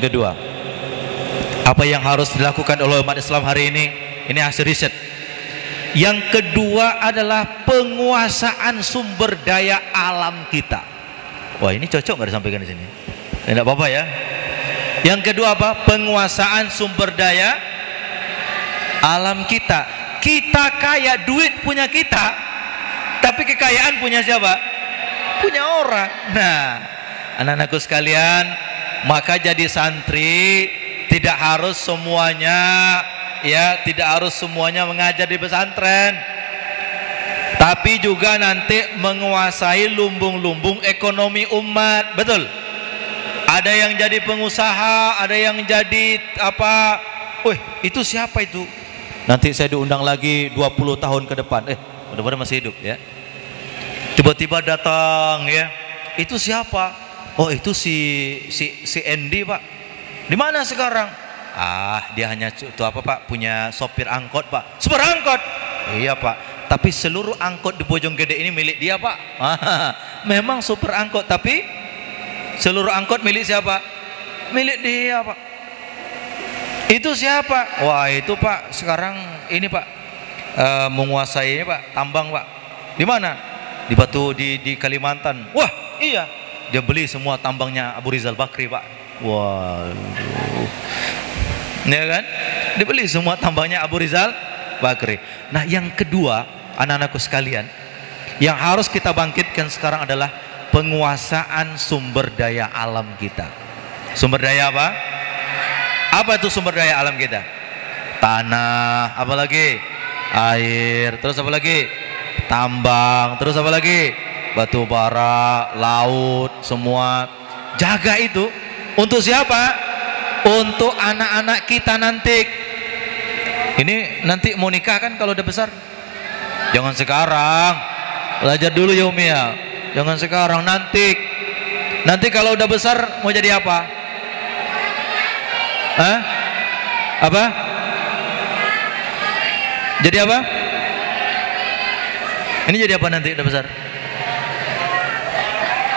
kedua, apa yang harus dilakukan oleh umat Islam hari ini? Ini hasil riset. Yang kedua adalah penguasaan sumber daya alam kita. Wah, ini cocok nggak disampaikan di sini? Tidak apa-apa ya. Yang kedua apa? Penguasaan sumber daya alam kita. Kita kaya, duit punya kita, tapi kekayaan punya siapa? Punya orang. Nah, anak-anakku sekalian, maka jadi santri tidak harus semuanya, ya, tidak harus semuanya mengajar di pesantren, tapi juga nanti menguasai lumbung-lumbung ekonomi umat. Betul? Ada yang jadi pengusaha, ada yang jadi apa? Wih, itu siapa itu? Nanti saya diundang lagi 20 tahun ke depan. Mudah-mudahan masih hidup ya. Tiba-tiba datang ya. Itu siapa? Oh, itu si Andy, Pak. Di mana sekarang? Ah, dia hanya itu apa, Pak? Punya sopir angkot, Pak. Sopir angkot? Iya, Pak. Tapi seluruh angkot di Bojonggede ini milik dia, Pak. Memang sopir angkot, tapi seluruh angkot milik siapa? Milik dia, Pak. Itu siapa? Wah, itu Pak, sekarang ini Pak, menguasai ini Pak, tambang Pak. Di mana? Di di Kalimantan. Wah, iya. Dia beli semua tambangnya Abu Rizal Bakri, Pak. Waduh. Ya kan? Dia beli semua tambangnya Abu Rizal Bakri. Nah, yang kedua, anak-anakku sekalian, yang harus kita bangkitkan sekarang adalah penguasaan sumber daya alam kita. Sumber daya apa? Apa itu sumber daya alam kita? Tanah, apa lagi? Air, terus apa lagi? Tambang, terus apa lagi? Batu bara, laut, semua. Jaga itu. Untuk siapa? Untuk anak-anak kita nanti. Ini nanti mau nikah kan kalau udah besar? Jangan sekarang. Belajar dulu ya Umi ya. Jangan sekarang, nanti. Nanti kalau udah besar mau jadi apa? Hah? Apa? Jadi apa? Ini jadi apa nanti udah besar?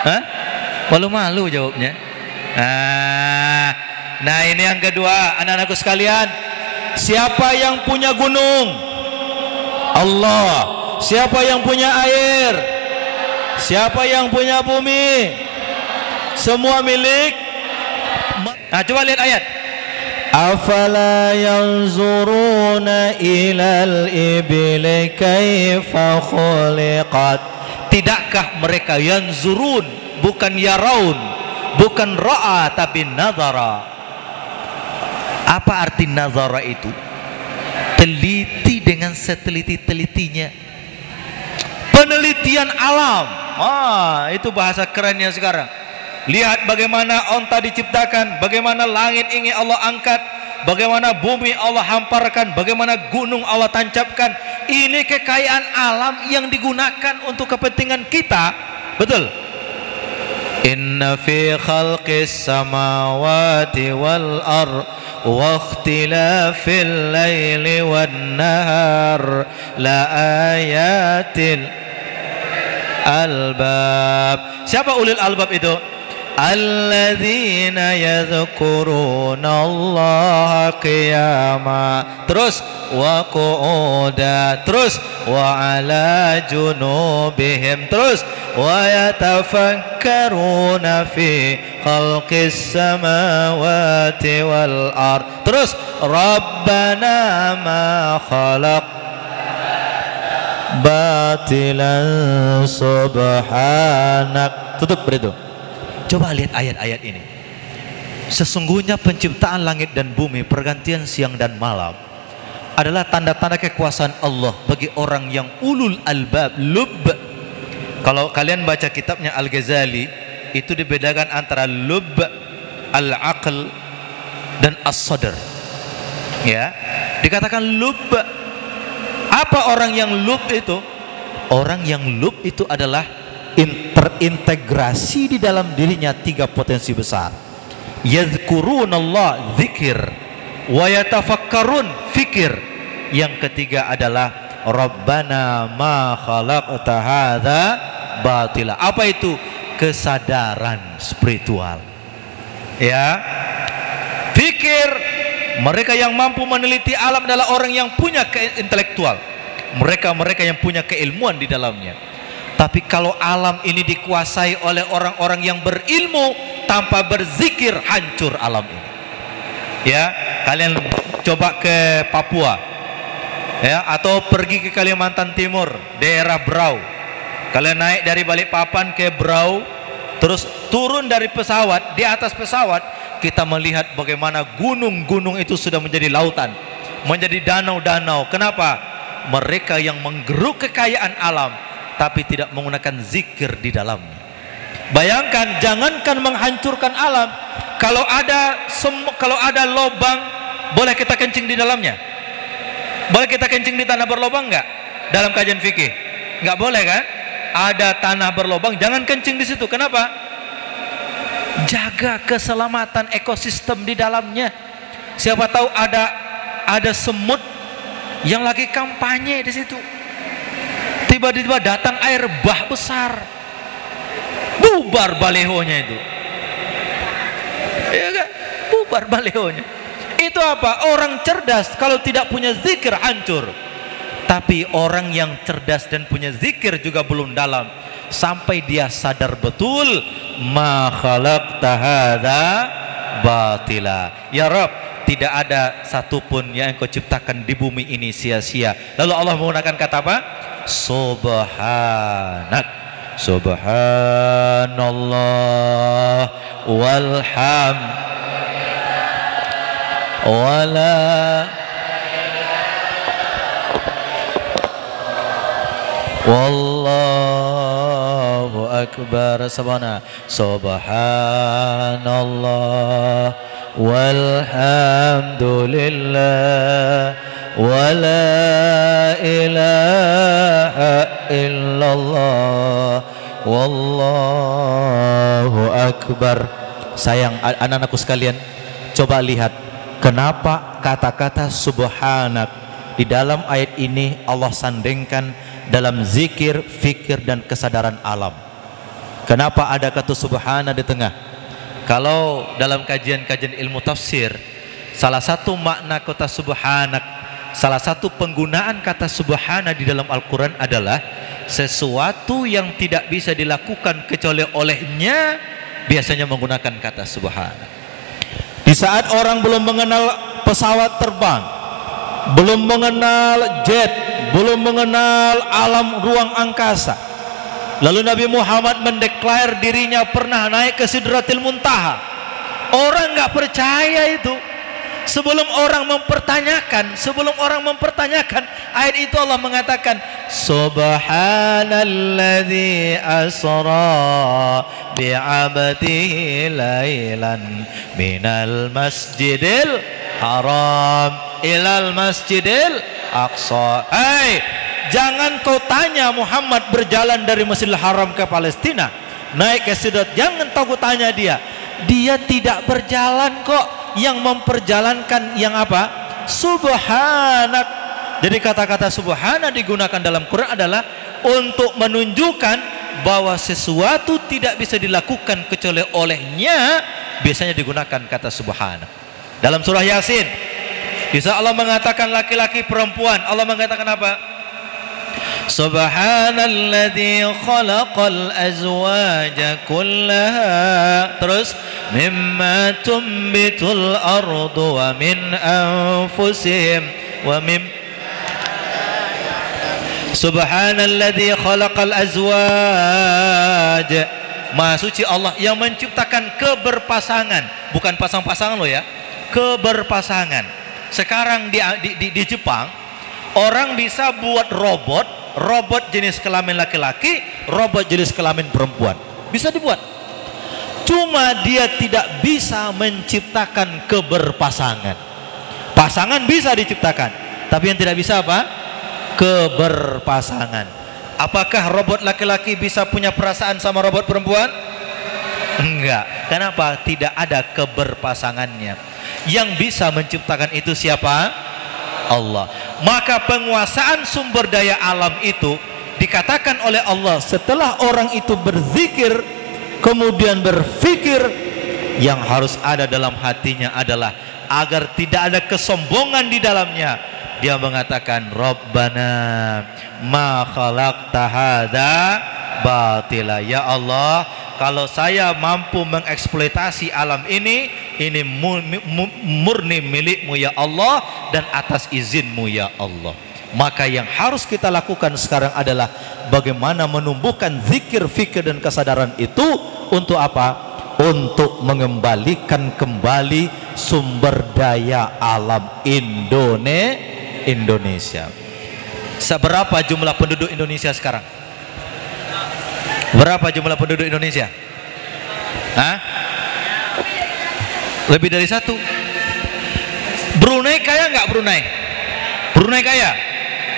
Hah? Malu-malu jawabnya. Nah, ini yang kedua, anak-anakku sekalian. Siapa yang punya gunung? Allah. Siapa yang punya air? Siapa yang punya bumi? Semua milik. Nah, coba lihat ayat. Afala yanzuruna ilal ibli kaifa khuliqat. Tidakkah mereka yanzurun, bukan yaraun, bukan ra'a tapi nazara. Apa arti nazara itu? Teliti dengan seteliti-telitinya. Penelitian alam. Itu bahasa kerennya sekarang. Lihat bagaimana onta diciptakan, bagaimana langit ingin Allah angkat, bagaimana bumi Allah hamparkan, bagaimana gunung Allah tancapkan. Ini kekayaan alam yang digunakan untuk kepentingan kita. Betul? Inna fi khalqis samawati wal ardh wa ikhtilafil laili wan nahar la ayatil albab. Siapa ulil albab itu? alladzina yadhkuruna Allah qiyama, terus wa qu'uda, terus wa ala junubihim, terus wa yatafakkaruna fi khalqis samawati wal ard, terus rabbana ma khalaq batilan subhanak. Tutup begitu. Coba lihat ayat-ayat ini. Sesungguhnya penciptaan langit dan bumi, pergantian siang dan malam adalah tanda-tanda kekuasaan Allah bagi orang yang ulul albab, lub. Kalau kalian baca kitabnya Al-Ghazali, itu dibedakan antara lub, al-aql dan as-sadr. Ya, dikatakan lub. Apa orang yang lub itu? Orang yang lub itu adalah terintegrasi di dalam dirinya tiga potensi besar. Yadhkurunallah, zikir, wa yatafakkarun, fikir. Yang ketiga adalah Rabbana ma khalaqta hadza batila. Apa itu? Kesadaran spiritual. Ya. Fikir, mereka yang mampu meneliti alam adalah orang yang punya intelektual. Mereka yang punya keilmuan di dalamnya. Tapi kalau alam ini dikuasai oleh orang-orang yang berilmu tanpa berzikir, hancur alam ini. Ya, kalian coba ke Papua, ya, atau pergi ke Kalimantan Timur, daerah Brau. Kalian naik dari Balikpapan ke Brau, terus turun dari pesawat. Di atas pesawat kita melihat bagaimana gunung-gunung itu sudah menjadi lautan, menjadi danau-danau. Kenapa? Mereka yang menggeruk kekayaan alam tapi tidak menggunakan zikir di dalamnya. Bayangkan, jangankan menghancurkan alam, kalau ada lubang, boleh kita kencing di dalamnya? Boleh kita kencing di tanah berlubang enggak? Dalam kajian fikih enggak boleh kan? Ada tanah berlubang, jangan kencing di situ. Kenapa? Jaga keselamatan ekosistem di dalamnya. Siapa tahu ada semut yang lagi kampanye di situ. Tiba-tiba datang air bah besar, bubar balehonya itu. Ya kan? Bubar balehonya. Itu apa? Orang cerdas kalau tidak punya zikir hancur. Tapi orang yang cerdas dan punya zikir juga belum dalam, sampai dia sadar betul, ma khalaqta hadza batila. Ya Rabb, tidak ada satupun yang Engkau ciptakan di bumi ini sia-sia. Lalu Allah menggunakan kata apa? Subhanak, subhanallah walham wala wallahu akbar. Sabana subhanallah walhamdulillah wala ilaha illallah wallahu akbar. Sayang anak-anakku sekalian, coba lihat kenapa kata-kata subhanak di dalam ayat ini Allah sandingkan dalam zikir, fikir dan kesadaran alam. Kenapa ada kata subhana di tengah? Kalau dalam kajian-kajian ilmu tafsir, salah satu makna kata subhanak, salah satu penggunaan kata subhana di dalam Al-Quran adalah sesuatu yang tidak bisa dilakukan kecuali olehnya, biasanya menggunakan kata subhana. Di saat orang belum mengenal pesawat terbang, belum mengenal jet, belum mengenal alam ruang angkasa, lalu Nabi Muhammad mendeklar dirinya pernah naik ke Sidratil Muntaha. Orang nggak percaya itu. Sebelum orang mempertanyakan, ayat itu Allah mengatakan subhanalladzi asra bi'abdihi lailan minal masjidil haram ilal masjidil aqsa. Jangan kau tanya Muhammad berjalan dari Masjidil Haram ke Palestina, naik ke Sidrat, jangan kau tanya dia. Dia tidak berjalan kok. Yang memperjalankan yang apa? Subhanak. Jadi kata-kata subhana digunakan dalam Quran adalah untuk menunjukkan bahwa sesuatu tidak bisa dilakukan kecuali olehnya, biasanya digunakan kata subhana. Dalam surah Yasin, bisa Allah mengatakan laki-laki perempuan, Allah mengatakan apa? Subhanalladzi khalaqal azwaja kullaha, terus mimma tumbitul ardu wa min anfusihim wa mim Subhanalladzi khalaqal azwaj. Maha suci Allah yang menciptakan keberpasangan, bukan pasang-pasangan loh ya, keberpasangan. Sekarang di Jepang orang bisa buat robot jenis kelamin laki-laki, robot jenis kelamin perempuan, bisa dibuat. Cuma dia tidak bisa menciptakan keberpasangan. Pasangan bisa diciptakan, tapi yang tidak bisa apa? Keberpasangan. Apakah robot laki-laki bisa punya perasaan sama robot perempuan? Enggak. Kenapa? Tidak ada keberpasangannya. Yang bisa menciptakan itu siapa? Allah. Maka penguasaan sumber daya alam itu dikatakan oleh Allah setelah orang itu berzikir kemudian berfikir, yang harus ada dalam hatinya adalah agar tidak ada kesombongan di dalamnya. Dia mengatakan Rabbana ma khalaqta hadza batila. Ya Allah, kalau saya mampu mengeksploitasi alam ini murni milikmu ya Allah dan atas izinmu ya Allah. Maka yang harus kita lakukan sekarang adalah bagaimana menumbuhkan zikir, fikir dan kesadaran itu untuk apa? Untuk mengembalikan kembali sumber daya alam Indonesia. Seberapa jumlah penduduk Indonesia sekarang? Berapa jumlah penduduk Indonesia? Hah? Lebih dari 1. Brunei kaya nggak Brunei? Brunei kaya?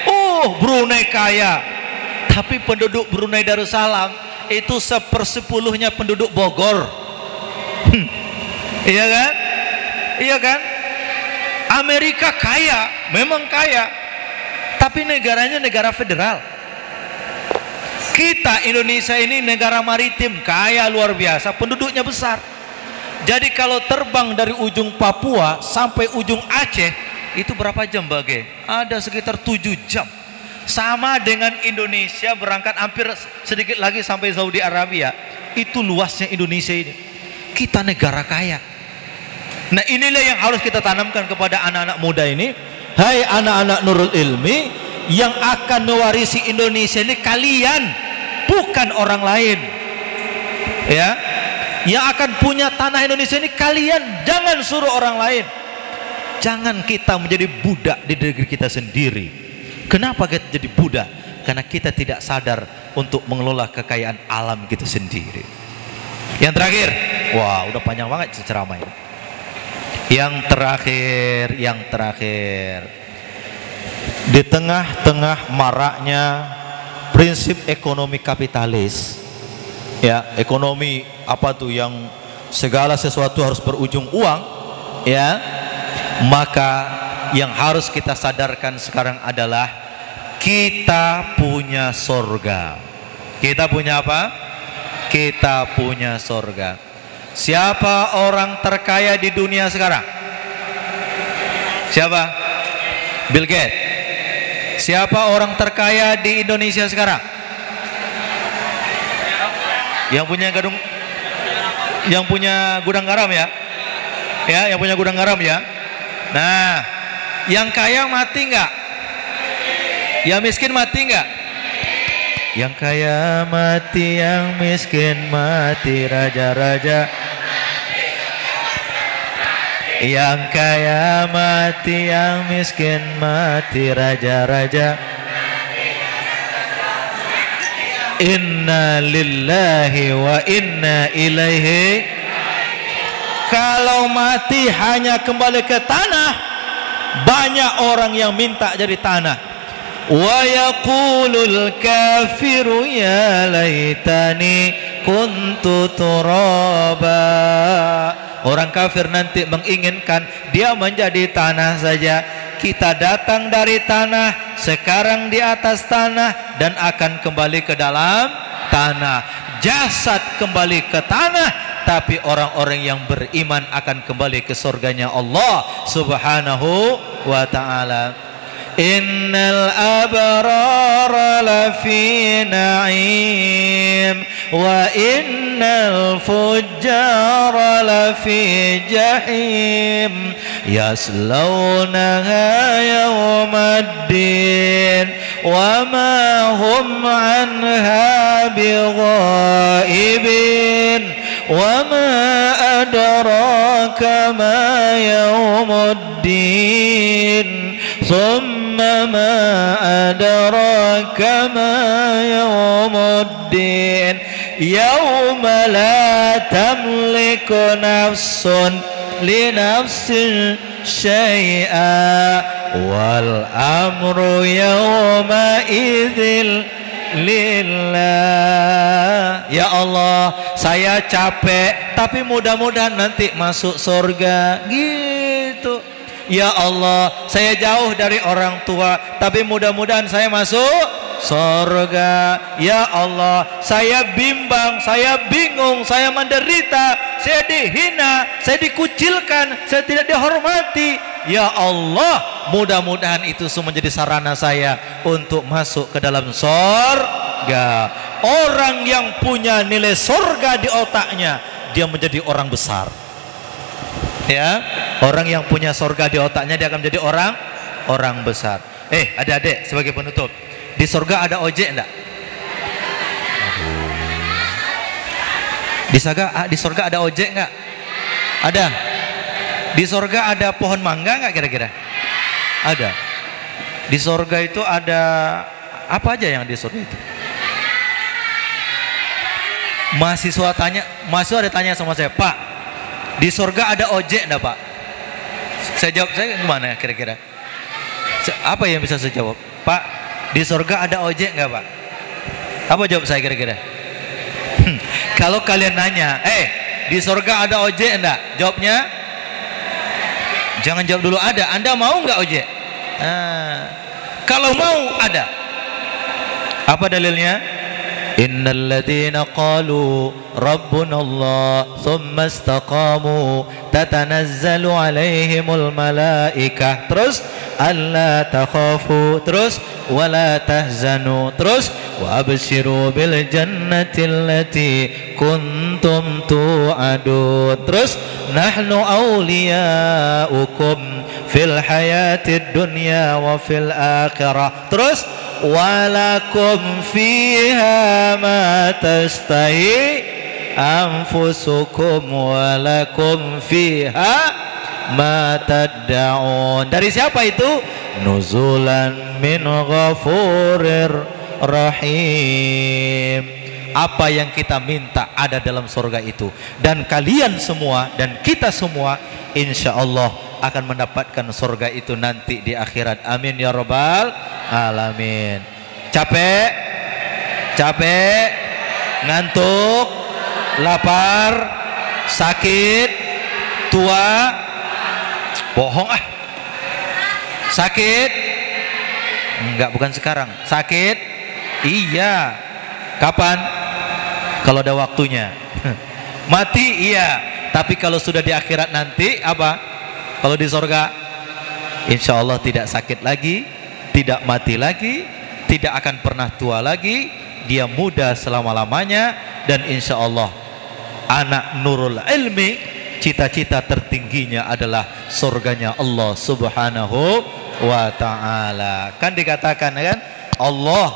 Oh, Brunei kaya. Tapi penduduk Brunei Darussalam itu 1/10 penduduk Bogor. Iya kan? Iya kan? Amerika kaya, memang kaya, tapi negaranya negara federal. Kita Indonesia ini negara maritim, kaya luar biasa, penduduknya besar. Jadi kalau terbang dari ujung Papua sampai ujung Aceh itu berapa jam Bage? Ada sekitar 7 jam. Sama dengan Indonesia berangkat hampir sedikit lagi sampai Saudi Arabia. Itu luasnya Indonesia ini. Kita negara kaya. Nah, inilah yang harus kita tanamkan kepada anak-anak muda ini. Hai anak-anak Nurul Ilmi, yang akan mewarisi Indonesia ini kalian, bukan orang lain. Ya, yang akan punya tanah Indonesia ini kalian, jangan suruh orang lain. Jangan kita menjadi budak di negeri kita sendiri. Kenapa kita jadi budak? Karena kita tidak sadar untuk mengelola kekayaan alam kita sendiri. Yang terakhir, wah udah panjang banget ceramah ini. Yang terakhir, di tengah-tengah maraknya prinsip ekonomi kapitalis, ya, ekonomi apa tuh yang segala sesuatu harus berujung uang, ya, maka yang harus kita sadarkan sekarang adalah kita punya sorga. Kita punya apa? Kita punya sorga. Siapa orang terkaya di dunia sekarang? Siapa? Bill Gates. Siapa orang terkaya di Indonesia sekarang? Yang punya gudang garam ya? Ya, yang punya gudang garam ya. Nah, yang kaya mati nggak? Yang miskin mati nggak? Yang kaya mati, yang miskin mati, raja-raja. Yang kaya mati, yang miskin mati, raja-raja. Inna lillahi wa inna ilaihi. Kalau mati hanya kembali ke tanah, banyak orang yang minta jadi tanah. Wa yaqulul kafiru ya laitani kuntu turaba. Orang kafir nanti menginginkan dia menjadi tanah saja. Kita datang dari tanah, sekarang di atas tanah dan akan kembali ke dalam tanah. Jasad kembali ke tanah, tapi orang-orang yang beriman akan kembali ke surganya Allah Subhanahu wa ta'ala. Innal abrara lafi na'im wa innal fujjara lafi jahim yaslawnaha yawmaddin wa ma hum anha bighaibin wa ma adraka ma yawmuddin thumma ma adraka ma yawmuddin yawma la tamliku nafsun li nafsin syai'a wal amru yawma idzil lillah. Ya Allah, saya capek tapi mudah-mudahan nanti masuk surga gitu. Ya Allah, saya jauh dari orang tua tapi mudah-mudahan saya masuk surga. Ya Allah, saya bimbang, saya bingung, saya menderita, saya dihina, saya dikucilkan, saya tidak dihormati. Ya Allah, mudah-mudahan itu semua menjadi sarana saya untuk masuk ke dalam surga. Orang yang punya nilai surga di otaknya, dia menjadi orang besar. Ya, orang yang punya surga di otaknya, dia akan menjadi orang besar. Adik-adik, sebagai penutup, di surga ada ojek enggak? Di surga ada ojek enggak? Ada. Di surga ada pohon mangga enggak kira-kira? Ada. Di surga itu ada apa aja yang di surga itu? Mahasiswa ada tanya sama saya, Pak, di surga ada ojek enggak, Pak? Saya jawab, saya gimana kira-kira? Apa yang bisa saya jawab? Pak, di surga ada ojek enggak, Pak? Apa jawab saya kira-kira? Kalau kalian nanya, di surga ada ojek enggak? Jawabnya, jangan jawab dulu ada. Anda mau enggak ojek? Kalau mau ada. Apa dalilnya? Innal ladzina qalu rabbuna Allah thumma istaqamu tatanazzalu alaihimul malaikah, terus alla takhafu, terus wala tahzanu, terus wa abshiru bil jannati allati kuntum tu'adun, terus nahnu awliyaukum fil hayatid dunya wa fil akhirah, terus walakum fiha ma tastahi anfusukum walakum fiha ma tad'un. Dari siapa itu? Nuzulan min ghafurir rahim. Apa yang kita minta ada dalam surga itu, dan kalian semua dan kita semua insya Allah akan mendapatkan surga itu nanti di akhirat. Amin ya rabbal alamin. Capek, ngantuk, lapar, sakit, tua, bohong sakit? Enggak, bukan sekarang. Sakit? Iya. Kapan? Kalau ada waktunya. Mati? Iya. Tapi kalau sudah di akhirat nanti apa? Kalau di surga, insya Allah tidak sakit lagi, tidak mati lagi, tidak akan pernah tua lagi, dia muda selama-lamanya, dan insya Allah anak nurul ilmi, cita-cita tertingginya adalah surganya Allah Subhanahu wa ta'ala. Kan dikatakan kan, Allah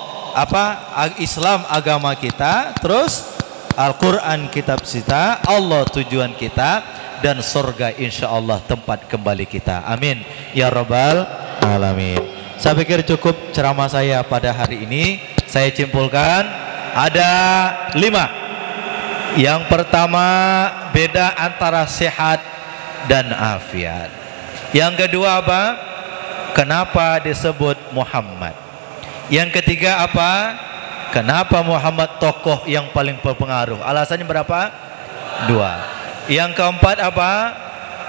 Islam agama kita, terus Al-Quran kitab kita, Allah tujuan kita, dan surga insya Allah tempat kembali kita. Amin ya rabbal alamin. Saya pikir cukup ceramah saya pada hari ini. Saya simpulkan ada 5. Yang pertama, beda antara sehat dan afiat. Yang kedua apa? Kenapa disebut Muhammad? Yang ketiga apa? Kenapa Muhammad tokoh yang paling berpengaruh? Alasannya berapa? 2. Yang keempat apa?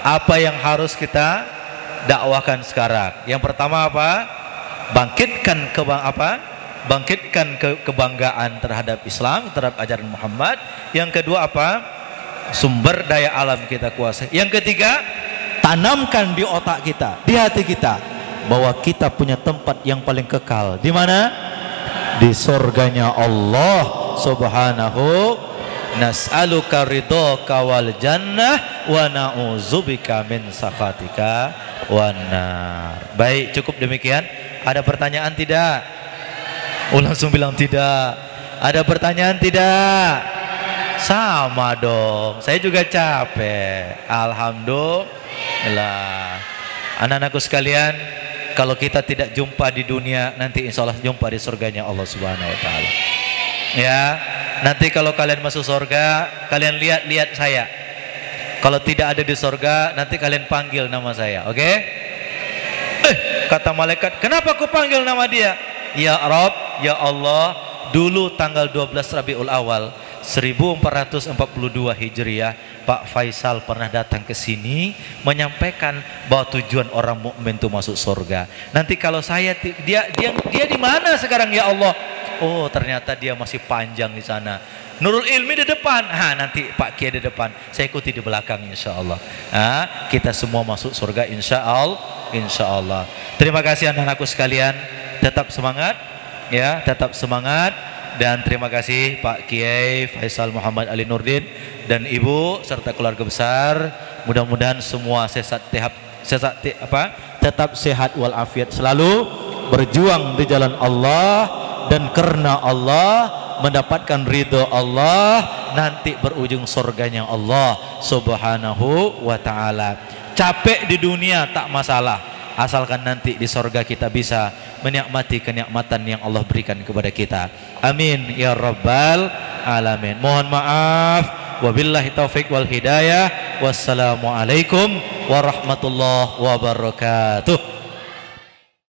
Apa yang harus kita dakwahkan sekarang? Yang pertama apa? Bangkitkan Bangkitkan kebanggaan terhadap Islam, terhadap ajaran Muhammad. Yang kedua apa? Sumber daya alam kita kuasai. Yang ketiga, tanamkan di otak kita, di hati kita, bahwa kita punya tempat yang paling kekal. Di mana? Di surganya Allah Subhanahu. Nas'aluka ridhaka wal jannah wa na'udzubika min sakhatika wan nar. Baik, cukup demikian. Ada pertanyaan tidak? Langsung bilang tidak. Ada pertanyaan tidak? Sama dong. Saya juga capek. Alhamdulillah. Anak-anakku sekalian, kalau kita tidak jumpa di dunia, nanti insya Allah jumpa di surganya Allah Subhanahu Wa Taala. Ya, nanti kalau kalian masuk surga, kalian lihat saya. Kalau tidak ada di surga, nanti kalian panggil nama saya, oke? Kata malaikat, kenapa aku panggil nama dia? Ya Rabb, ya Allah, dulu tanggal 12 Rabiul Awal 1442 Hijriah, Pak Faisal pernah datang ke sini menyampaikan bahwa tujuan orang mukmin itu masuk surga. Nanti kalau saya dia di mana sekarang ya Allah? Oh, ternyata dia masih panjang di sana. Nurul Ilmi di depan. Nanti Pak Kiai di depan. Saya ikuti di belakang insyaallah. Kita semua masuk surga insyaallah. Terima kasih anak-anakku sekalian. Tetap semangat ya, tetap semangat. Dan terima kasih Pak Kiai Faisal Muhammad Ali Nurdin dan Ibu serta keluarga besar. Mudah-mudahan semua tetap sehat walafiat, selalu berjuang di jalan Allah dan karena Allah, mendapatkan ridho Allah, nanti berujung surganya Allah Subhanahu wa Ta'ala. Capek di dunia tak masalah, asalkan nanti di surga kita bisa menikmati kenikmatan yang Allah berikan kepada kita. Amin ya rabbal alamin. Mohon maaf, wabillahi taufik wal hidayah. Wassalamualaikum warahmatullahi wabarakatuh.